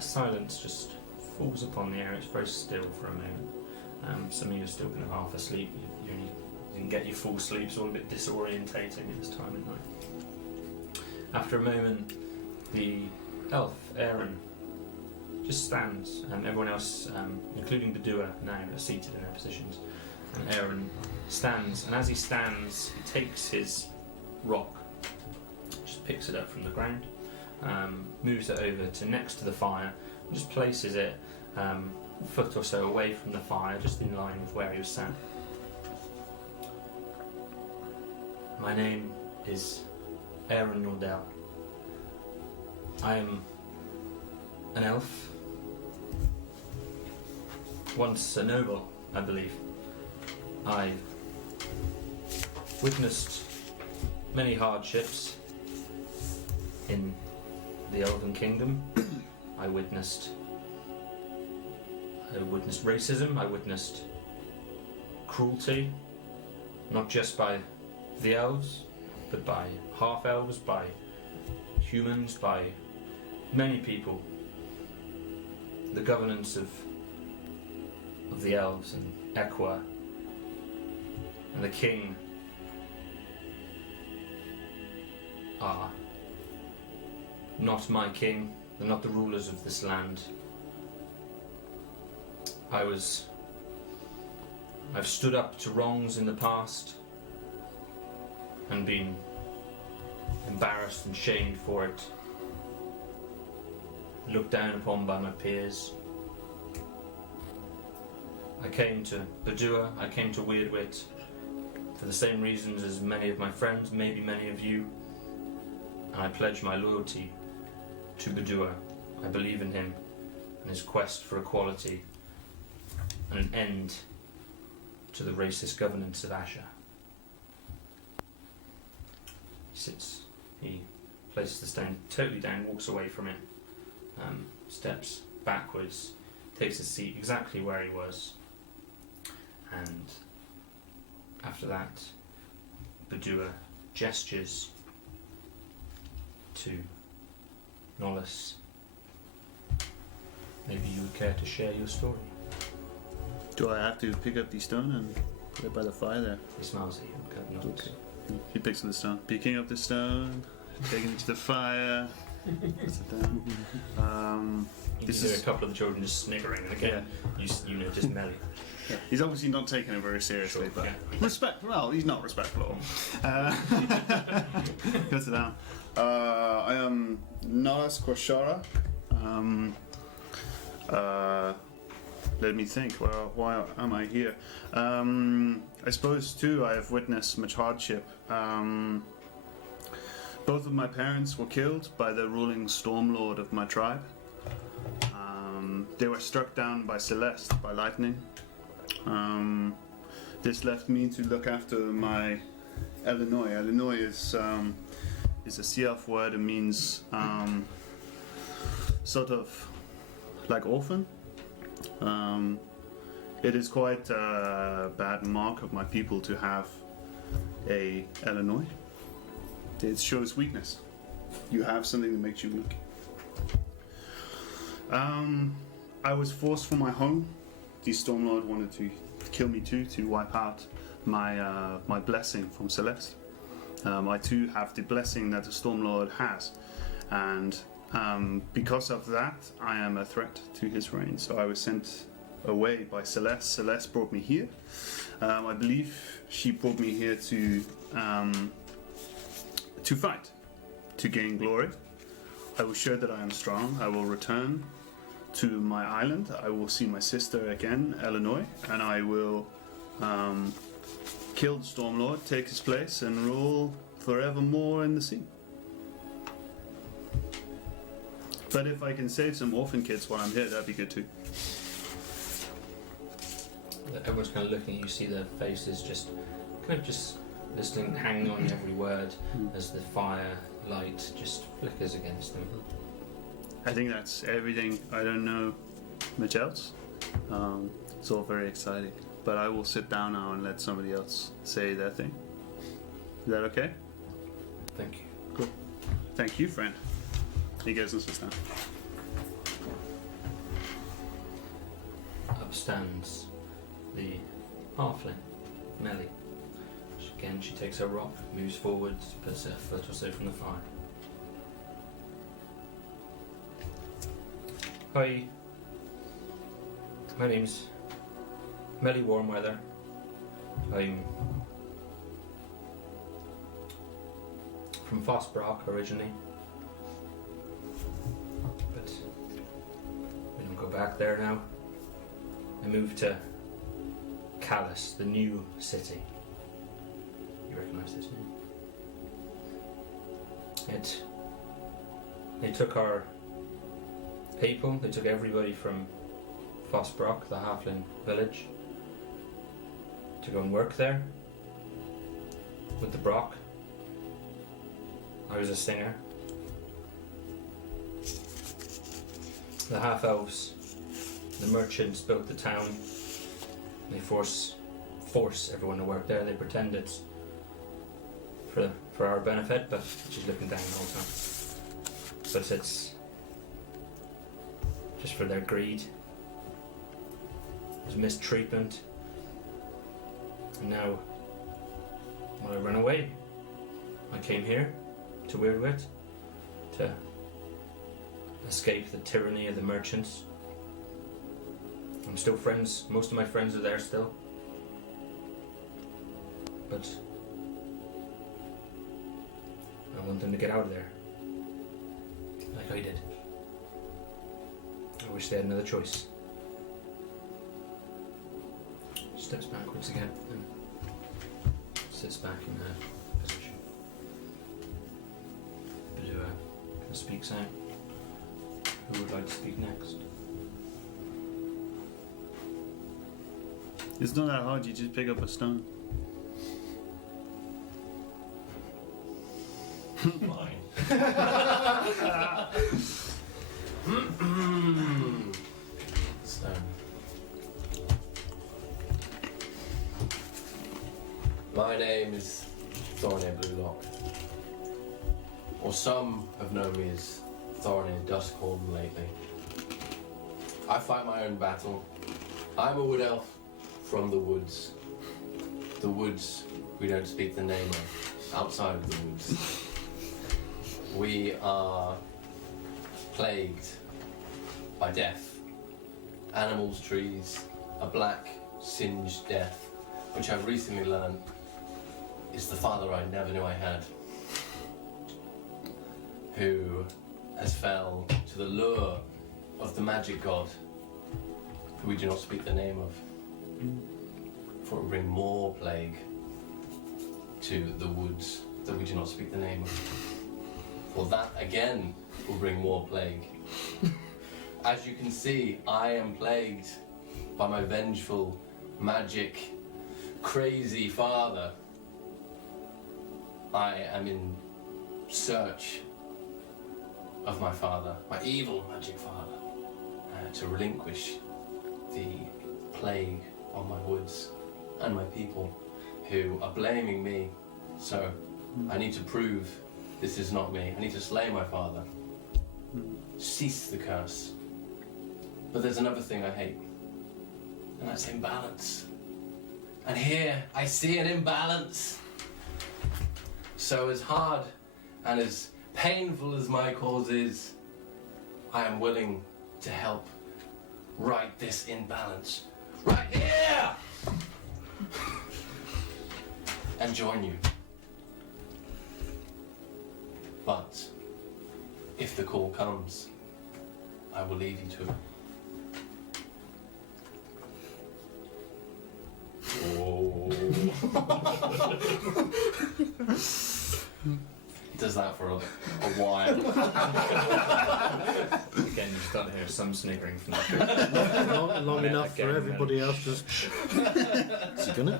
silence just falls upon the air. It's very still for a moment. Some of you are still kind of half asleep. You didn't get your full sleep, so all a bit disorientating at this time of night. After a moment, the elf, Aaron, just stands, and everyone else, including Badua, now are seated in their positions. And Aaron stands, and as he stands, he takes his rock, just picks it up from the ground, moves it over to next to the fire, and just places it a foot or so away from the fire, just in line with where he was sat. My name is Aaron Nordell. I am an elf, once a noble, I believe. I witnessed many hardships in the Elven Kingdom. I witnessed racism. I witnessed cruelty, not just by the elves, but by half-elves, by humans, by many people. The governance of the elves and Equa and the king are not my king. They're not the rulers of this land. I've stood up to wrongs in the past and been embarrassed and shamed for it, looked down upon by my peers. I came to Badua, I came to Weirdwit for the same reasons as many of my friends, maybe many of you, and I pledge my loyalty to Badua. I believe in him and his quest for equality and an end to the racist governance of Asher. He sits, he places the stone totally down, walks away from it, steps backwards, takes his seat exactly where he was, and after that, Badua gestures to Nollis. Maybe you would care to share your story. Do I have to pick up the stone and put it by the fire there? He smiles at you and kind of nods. Okay. He picks up the stone. Picking up the stone, taking it to the fire. Puts it down. You This can hear is- a couple of the children just sniggering, and again, you know, just Melly. Yeah. He's obviously not taking it very seriously, but yeah. respect. Well, he's not respectful. Puts it down. I am Nas Koshara. Let me think. Well, why am I here? I suppose too. I have witnessed much hardship. Both of my parents were killed by the ruling Stormlord of my tribe. They were struck down by Celeste, by lightning. This left me to look after my Illinois. Illinois is a Sea Elf word. It means sort of like orphan. It is quite a bad mark of my people to have a Illinois. It shows weakness. You have something that makes you weak. I was forced from my home. The Stormlord wanted to kill me too, to wipe out my blessing from Celeste. I too have the blessing that the Stormlord has, and because of that, I am a threat to his reign. So I was sent away by Celeste. Celeste brought me here. I believe she brought me here to fight, to gain glory. I will show that I am strong. I will return to my island. I will see my sister again, Illinois, and I will kill the Stormlord, take his place, and rule forevermore in the sea. But if I can save some orphan kids while I'm here, that'd be good too. Everyone's kind of looking at you, see their faces just kind of just listening, hanging on every word as the fire light just flickers against them. I think that's everything. I don't know much else. It's all very exciting. But I will sit down now and let somebody else say their thing. Is that okay? Thank you. Cool. Thank you, friend. He goes and sits down. Up stands the halfling, Melly. Again, she takes her rock, moves forward, puts her foot or so from the fire. Hi, my name's Melly Warmweather. I'm from Fossbrook originally, but we don't go back there now. I moved to Callus, the new city. You recognise this name? They took our people, they took everybody from Fossbrook, the halfling village, to go and work there with the Brock. I was a singer. The half-elves, the merchants built the town. They force everyone to work there. They pretend it's for our benefit, but she's looking down the whole time. But it's just for their greed. There's mistreatment. And now, when I ran away, I came here to Weirdwit to escape the tyranny of the merchants. I'm still friends. Most of my friends are there still. But I want them to get out of there. Like I did. I wish they had another choice. Steps backwards again and sits back in her position. Blua speaks out. Who would like to speak next? It's not that hard, you just pick up a stone. Fine. So, my name is Thorny Bluelock, or some have known me as Thorny Duskhorn lately. I fight my own battle. I'm a wood elf from the woods. The woods we don't speak the name of, outside of the woods. We are plagued by death. Animals, trees, a black, singed death, which I've recently learned is the father I never knew I had, who has fell to the lure of the magic god, who we do not speak the name of, for it will bring more plague to the woods that we do not speak the name of. For that again will bring more plague. As you can see, I am plagued by my vengeful, magic, crazy father. I am in search of my father, my evil magic father, to relinquish the plague on my woods and my people who are blaming me. So I need to prove this is not me. I need to slay my father. Cease the curse. But there's another thing I hate, and that's imbalance. And here I see an imbalance. So as hard and as painful as my cause is, I am willing to help right this imbalance. Right here! And join you. But if the call comes, I will leave you to it. Oh. Does that for a while. Again, you start to hear some sniggering from the group. Not long Yeah, enough for again, everybody else to... Is he gonna?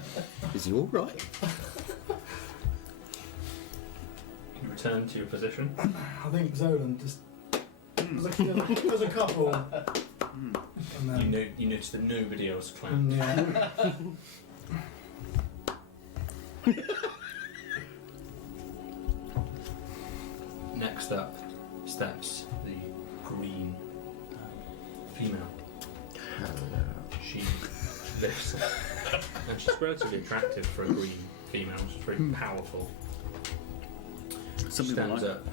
Is he alright? You return to your position. I think Zolan just looking as a couple. And then, You notice that nobody else clapped. yeah. Next up steps the green female. She lifts and she's relatively attractive for a green female. She's very powerful. Something Stands like up,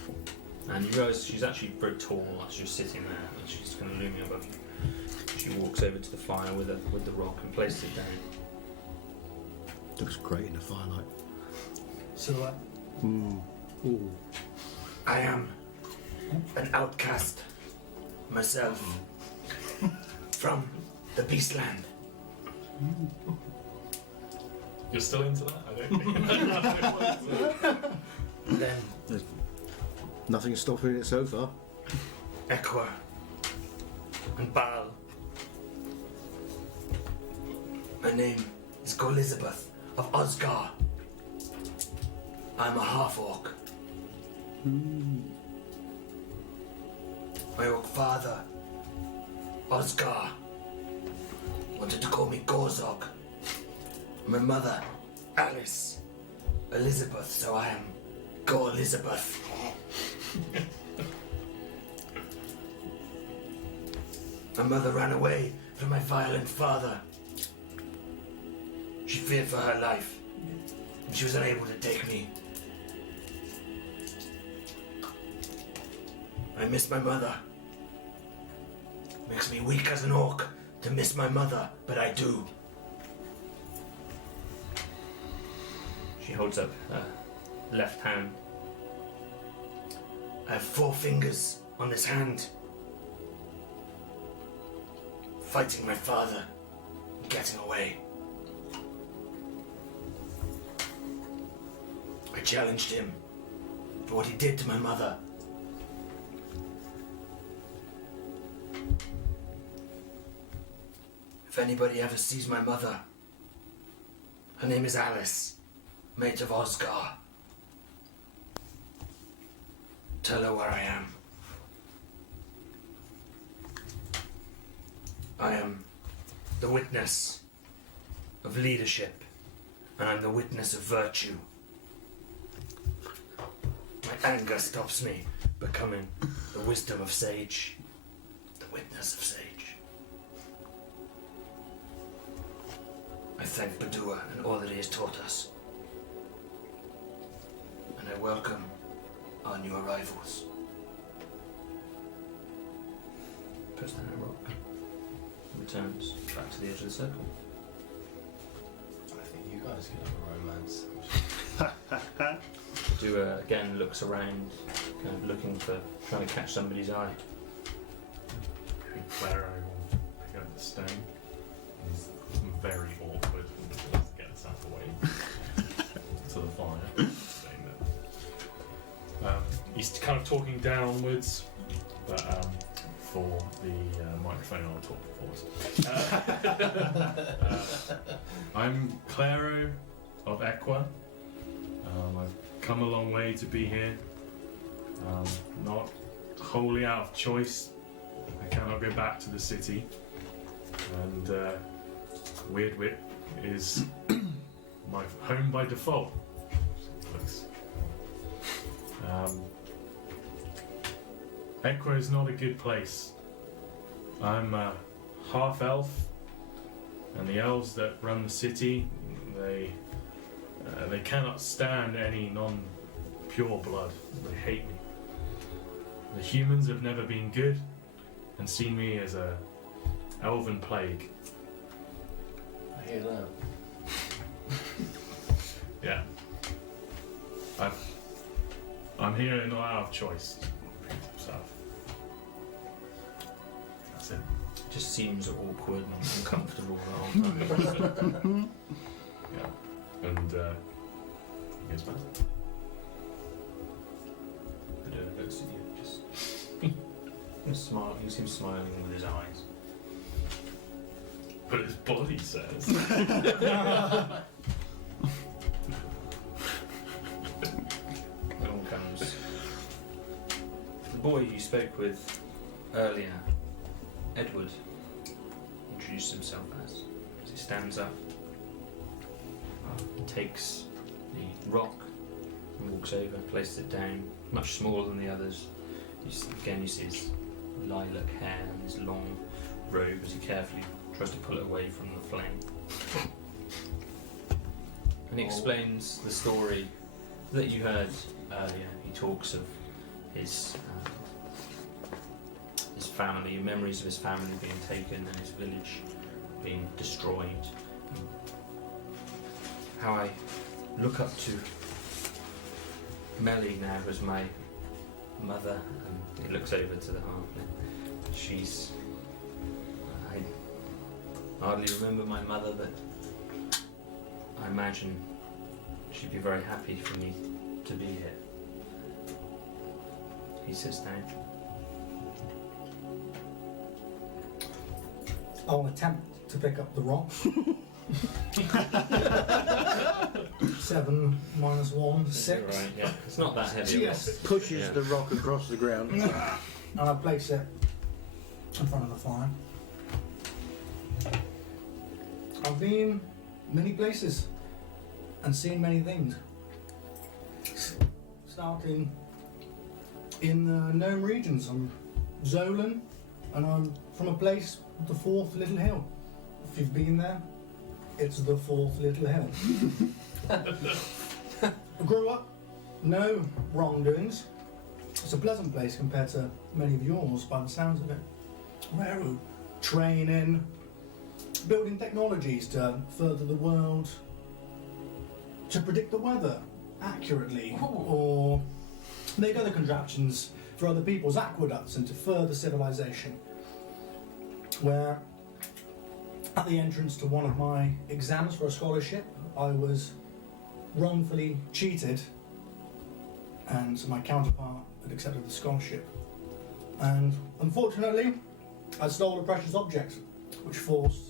and you realise she's actually very tall as you're sitting there, and she's kind of looming above you. She walks over to the fire with the rock and places it down. Looks great in the firelight. Silhouette. Ooh. I am an outcast myself from the Beastland. You're still into that? I don't think. Then Nothing's stopping it so far. Equa and Baal. My name is Elizabeth of Osgar. I'm a half-orc. My orc father, Osgar, wanted to call me Gorzog. My mother, Alice, Elizabeth, so I am Elizabeth. My mother ran away from my violent father. She feared for her life, and she was unable to take me. I miss my mother. Makes me weak as an orc to miss my mother, but I do. She holds up her left hand. I have 4 fingers on this hand. Fighting my father and getting away. I challenged him for what he did to my mother. If anybody ever sees my mother, her name is Alice, mate of Osgar. Tell her where I am. I am the witness of leadership, and I'm the witness of virtue. My anger stops me becoming the wisdom of sage, the witness of sage. I thank Badua and all that he has taught us, and I welcome our new arrivals. Puts down a rock. Returns back to the edge of the circle. I think you guys can have a romance. Dua again looks around, kind of looking for, trying to catch somebody's eye. I think Claro will pick up the stone. He's very awkward and just get this out of the way to the fire. He's kind of talking downwards, but for the microphone I'll talk forwards. I'm Claro of Equa. I've come a long way to be here. Not wholly out of choice. I cannot go back to the city. And Weirdwit is my home by default. Equa is not a good place. I'm a half-elf, and the elves that run the city, they cannot stand any non-pure blood. They hate me. The humans have never been good, and seen me as a elven plague. I hear that. Yeah. I'm here not out of choice. So that's it. Just seems awkward and uncomfortable the whole time. Yeah. And he goes back. Badua looks at you, just smile. You see him smiling with his eyes. But his body says. Along comes the boy you spoke with earlier, Edward. Introduces himself as he stands up, takes the rock and walks over, places it down, much smaller than the others. Again, you see his lilac hair and his long robe as he carefully tries to pull it away from the flame. And he explains the story that you heard earlier. He talks of his family, memories of his family being taken and his village being destroyed. how I look up to Melly now as my mother, and he looks over to the halfling. She's... I hardly remember my mother, but I imagine she'd be very happy for me to be here. He sits down. I'll attempt to pick up the rock. 7 minus 1, 6. Right, yeah. It's not that heavy. Yes. Pushes Yeah. the rock across the ground. And I place it in front of the fire. I've been many places and seen many things. Starting in the Gnome regions. I'm Zolan, and I'm from a place, the 4th Little Hill. If you've been there, it's the 4th Little Hill. I grew up, no wrongdoings. It's a pleasant place compared to many of yours, by the sounds of it. Where we training, building technologies to further the world, to predict the weather accurately, or make other contraptions for other people's aqueducts and to further civilization. Where, at the entrance to one of my exams for a scholarship, I was wrongfully cheated, and my counterpart had accepted the scholarship. And unfortunately, I stole a precious object, which forced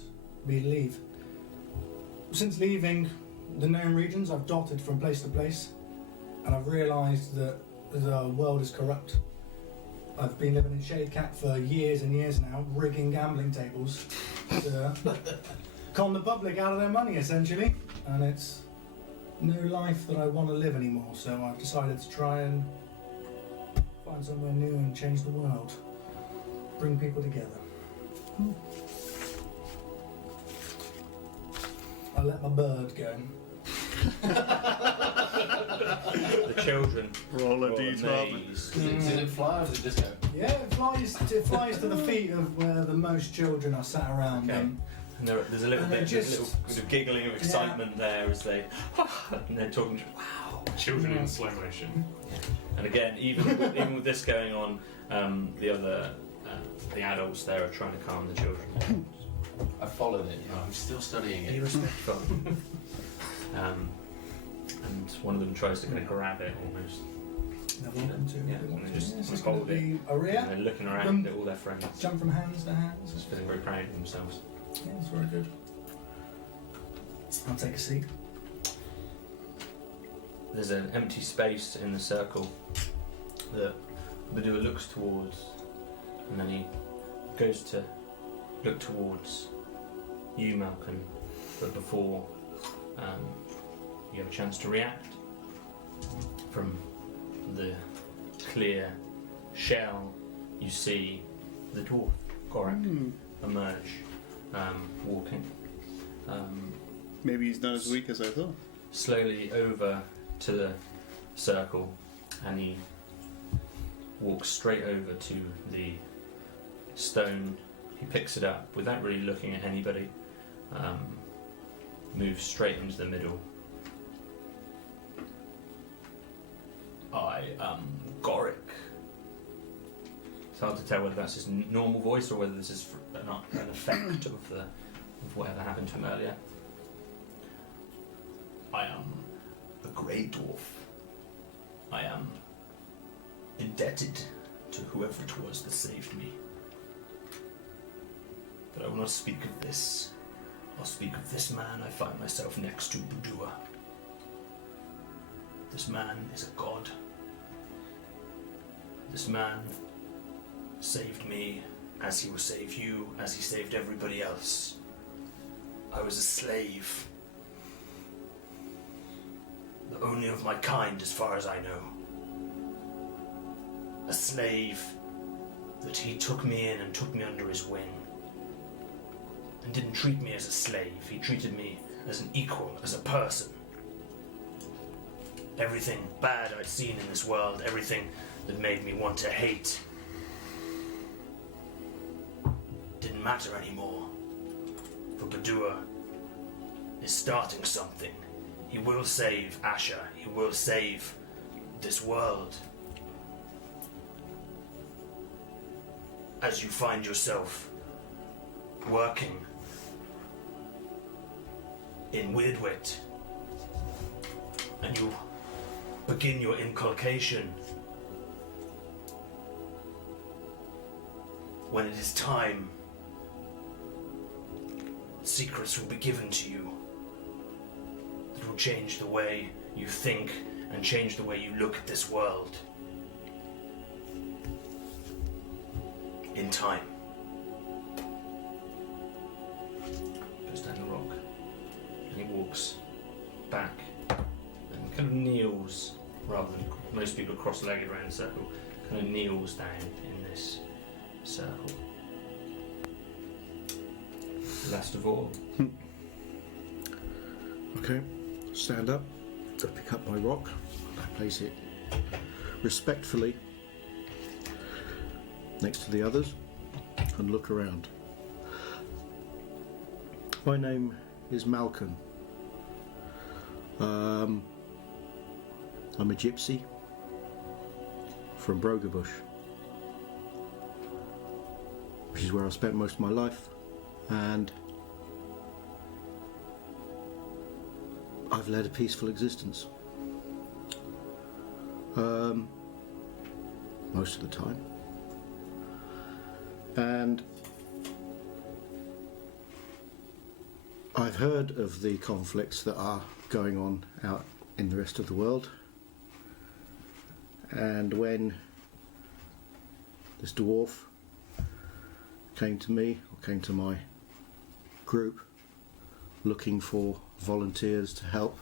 me to leave. Since leaving the Gnome regions, I've dotted from place to place, and I've realised that the world is corrupt. I've been living in Shadecap for years and years now, rigging gambling tables to con the public out of their money, essentially. And it's no life that I want to live anymore, so I've decided to try and find somewhere new and change the world. Bring people together. I let my bird go. The children Roll a roll a d12. maze. Does it fly or does it just go? Yeah, it flies to the feet of where the most children are sat around. Okay. And There's a little And bit, they there's a just- little bit of giggling of excitement there as they, and they're talking. Wow. Children in slow motion. And again, even with this going on, the adults there are trying to calm the children. I followed it. I'm still studying Be it. respectful. And one of them tries to kind of grab it almost. they're welcome to. Yeah, if they want and to. just Yes, it's going hold to it. be a And rear. they're looking around at all their friends, Jump from hands to hands. just feeling very proud of themselves. Yeah, it's very good. I'll take a seat. There's an empty space in the circle that Badua looks towards, and then he goes to look towards you, Malcolm, but before you have a chance to react, from the clear shell you see the dwarf, Gorak, emerge, walking. Maybe he's not as weak as I thought. Slowly over to the circle, and he walks straight over to the stone. He picks it up without really looking at anybody, moves straight into the middle. I am Gorik. It's hard to tell whether that's his normal voice or whether this is an effect of whatever happened to him earlier. I am a grey dwarf. I am indebted to whoever it was that saved me. But I will not speak of this. I'll speak of this man I find myself next to, Badua. This man is a god. This man saved me as he will save you, as he saved everybody else. I was a slave. The only of my kind as far as I know. A slave that he took me in and took me under his wing. And didn't treat me as a slave, he treated me as an equal, as a person. Everything bad I'd seen in this world, everything that made me want to hate, didn't matter anymore. For Badua is starting something. He will save Asher. He will save this world. As you find yourself working in Weirdwit, and you begin your inculcation, when it is time, secrets will be given to you that will change the way you think and change the way you look at this world. In time. Goes down the rock and he walks back and kind of kneels, rather than most people are cross-legged around the circle, kind of kneels down in this circle. Last of all. Okay, stand up, to pick up my rock, I place it respectfully next to the others and look around. My name is Malcolm. I'm a gypsy from Brogerbush, which is where I spent most of my life, and I've led a peaceful existence. Most of the time. And I've heard of the conflicts that are going on out in the rest of the world. And when this dwarf came to me, or came to my group, looking for volunteers to help,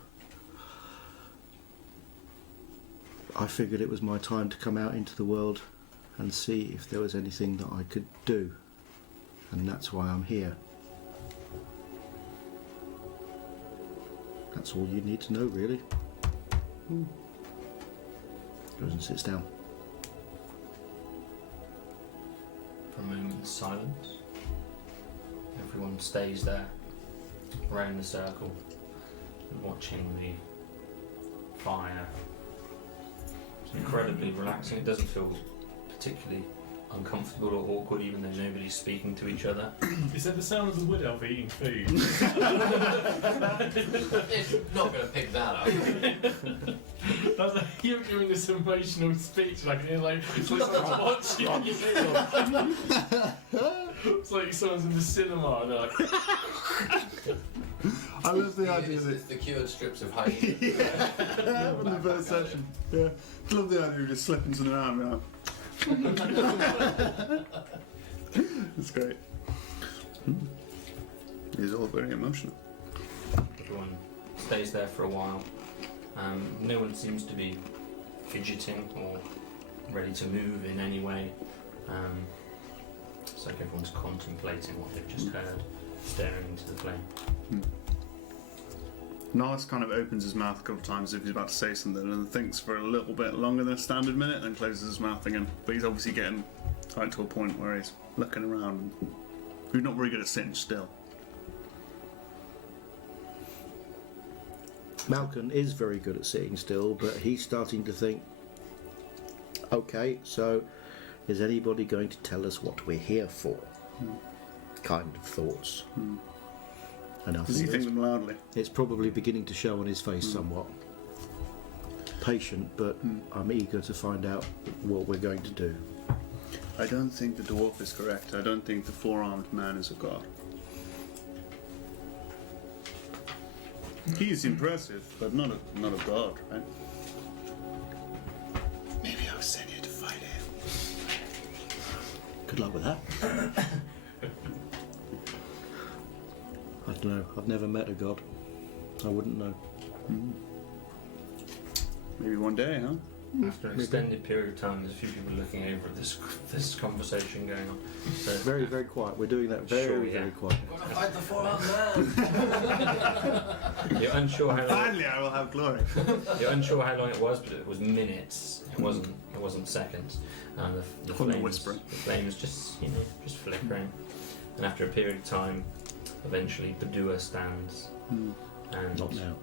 I figured it was my time to come out into the world and see if there was anything that I could do, and that's why I'm here. That's all you need to know, really. Goes and sits down. For a moment of silence. Everyone stays there, around the circle, watching the fire. It's incredibly relaxing. It doesn't feel particularly uncomfortable or awkward, even though nobody's speaking to each other. Is that the sound of the wood elf eating food? It's not going to pick that up. That's like you're giving this emotional speech, like you're like someone's watching you. It's like someone's in the cinema and they're like. I love the idea that It's the cured strips of hyena. yeah, from the first session. Yeah, I love the idea of just slipping to the arm. Like, it's great. It's all very emotional. Everyone stays there for a while. No one seems to be fidgeting or ready to move in any way. It's like everyone's contemplating what they've just heard, staring into the flame. Niles kind of opens his mouth a couple of times as if he's about to say something and thinks for a little bit longer than a standard minute, then closes his mouth again. But he's obviously getting right to a point where he's looking around. He's not very good at sitting still. Malcolm is very good at sitting still, but he's starting to think, okay, so is anybody going to tell us what we're here for? Kind of thoughts. And I Does he think them loudly? it's probably beginning to show on his face somewhat. Patient, but I'm eager to find out what we're going to do. I don't think the dwarf is correct. I don't think the four-armed man is a god. He's impressive, but not a god, right? Maybe I was sent here to fight him. Good luck with that. I don't know. I've never met a god. I wouldn't know. Maybe one day, huh? After an extended period of time, there's a few people looking over at this conversation going on. So, Very, very quiet. We're doing that very, Sure, yeah. very quiet. Gotta fight the four-armed man. You're unsure how long. Finally, I will have glory. You're unsure how long it was, but it was minutes. It wasn't seconds. And the Call it flame whispering. the flame was just just flickering. And after a period of time, eventually Badua stands and Not now.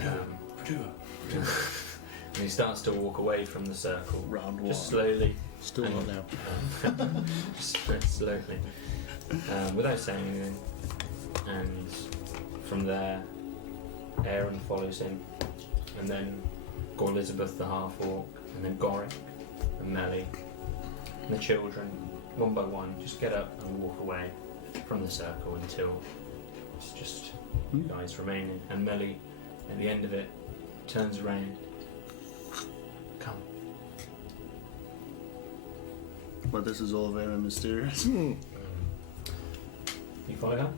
And he starts to walk away from the circle, Round one. just slowly, Still And- not now. just very slowly, without saying anything. And from there, Aaron follows him, and then Elizabeth the half-orc, and then Goric, and Melly, and the children, one by one, just get up and walk away from the circle until it's just you guys remaining. And Melly, at the end of it, turns around. Come. Well, this is all very mysterious. You follow her?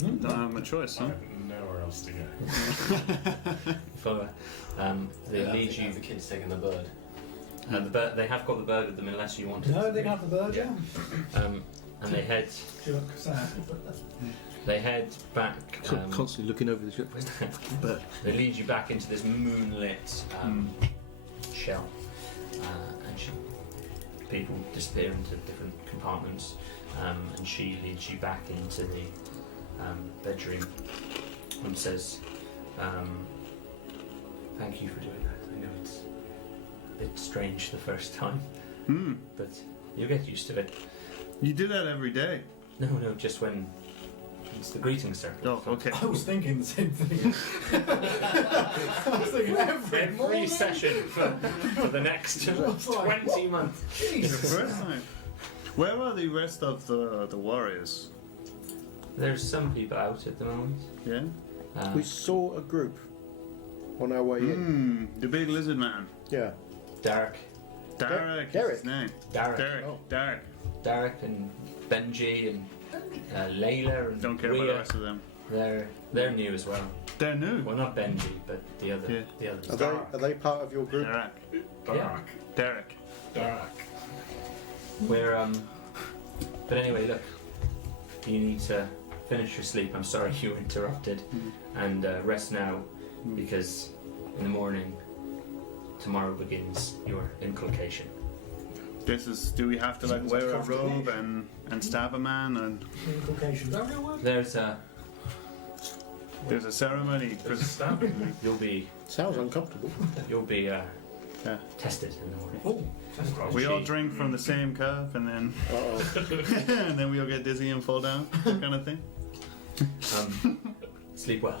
Don't have a choice, I huh? have nowhere else to go. You follow her. They lead you. The kid's taking the bird. The bird. They have got the bird with them, unless you want it. No, they can have the bird, yeah. And they head. She look sad. They head back. Constantly looking over the ship. Where's the fucking bird? They lead you back into this moonlit shell, and people disappear into different compartments, and she leads you back into the bedroom and says, "Thank you for doing that. I know it's a bit strange the first time, but you'll get used to it." You do that every day. No, just when it's the greeting circle. Oh, okay. I was thinking the same thing. I was thinking every morning. session for the next 20 months. The Jesus. first time. Where are the rest of the warriors? There's some people out at the moment. Yeah? We saw a group on our way in. The big lizard man. Yeah. Derek, Derek. Derek. Is his name. Derek, Oh. Derek. and Benji and Layla and Don't care about the rest of them. They're new as well. They're new. Well, not Benji, but the others. Yeah. The others. Are they part of your group? Derek. Dark. Derek. We're But anyway, look. You need to finish your sleep. I'm sorry you were interrupted, and rest now, because in the morning, tomorrow begins your inculcation. This is. Do we have to like wear a robe and stab a man? And Inculcation. Is that a real word? There's a. there's a ceremony. There's a stabbing. You'll be Sounds uncomfortable. tested in the morning. Oh, that's right. We all drink from the same cup, and then and then we all get dizzy and fall down, that kind of thing. Sleep well.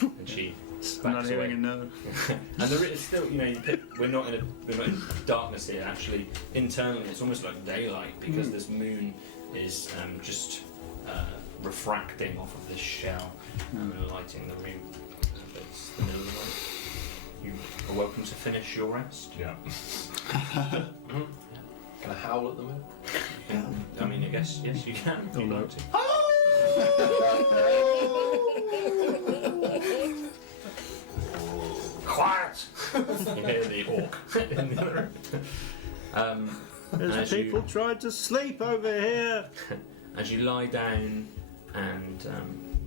And she I'm not backs hearing away. a no. And there is still, we're not in darkness here. Actually, internally, it's almost like daylight because this moon is just refracting off of this shell and lighting the room. It's the middle of the night. You are welcome to finish your rest. Yeah. Can I howl at the moon? I mean, I guess yes, you can. If you no. want to. Quiet! You hear the orc in the other room. There's As people you- trying to sleep over here. As you lie down and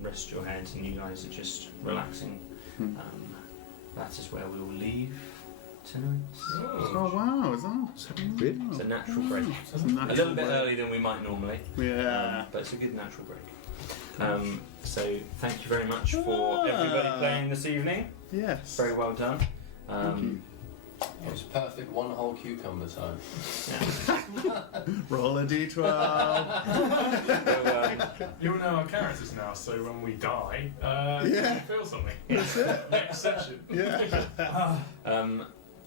rest your head, and you guys are just relaxing, that is where we will leave tonight. Oh wow, is that? Good. It's a natural break. It's a A natural little bit break. early than we might normally, Yeah. but it's a good natural break. So thank you very much for everybody playing this evening. Yes. Very well done. you. It was perfect, one whole cucumber time. Roll a d12. So, You'll know our characters now, so when we die, you Yeah. can feel something. That's it. Next session. Yeah.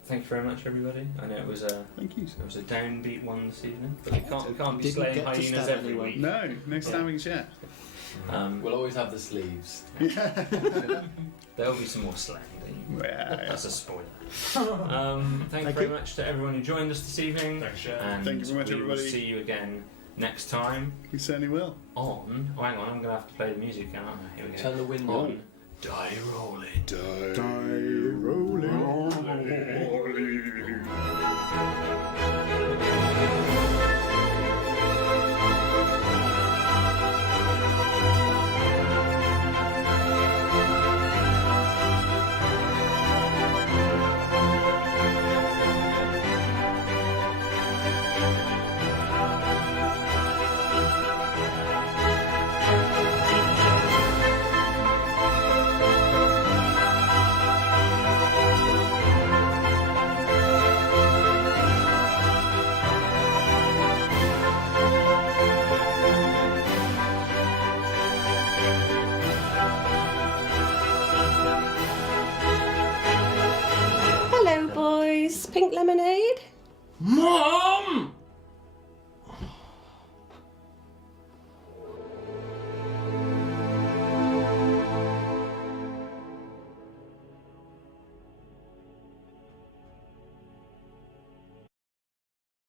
thank you very much, everybody. I know it was a Thank you. downbeat one this evening, but we can't be Didn't slaying get to hyenas stab every anyone. week. No, next time we can share. We'll always have the sleeves. There'll be some more slaying. Yeah. That's a spoiler. Thank you very much to everyone who joined us this evening. Thanks, Shane. And Thank you very much, we will everybody. see you again next time We certainly will. on. Oh, hang on, I'm going to have to play the music, aren't I? Here we go. Turn the wind On on. Die Rolling. Die rolling. Rolling.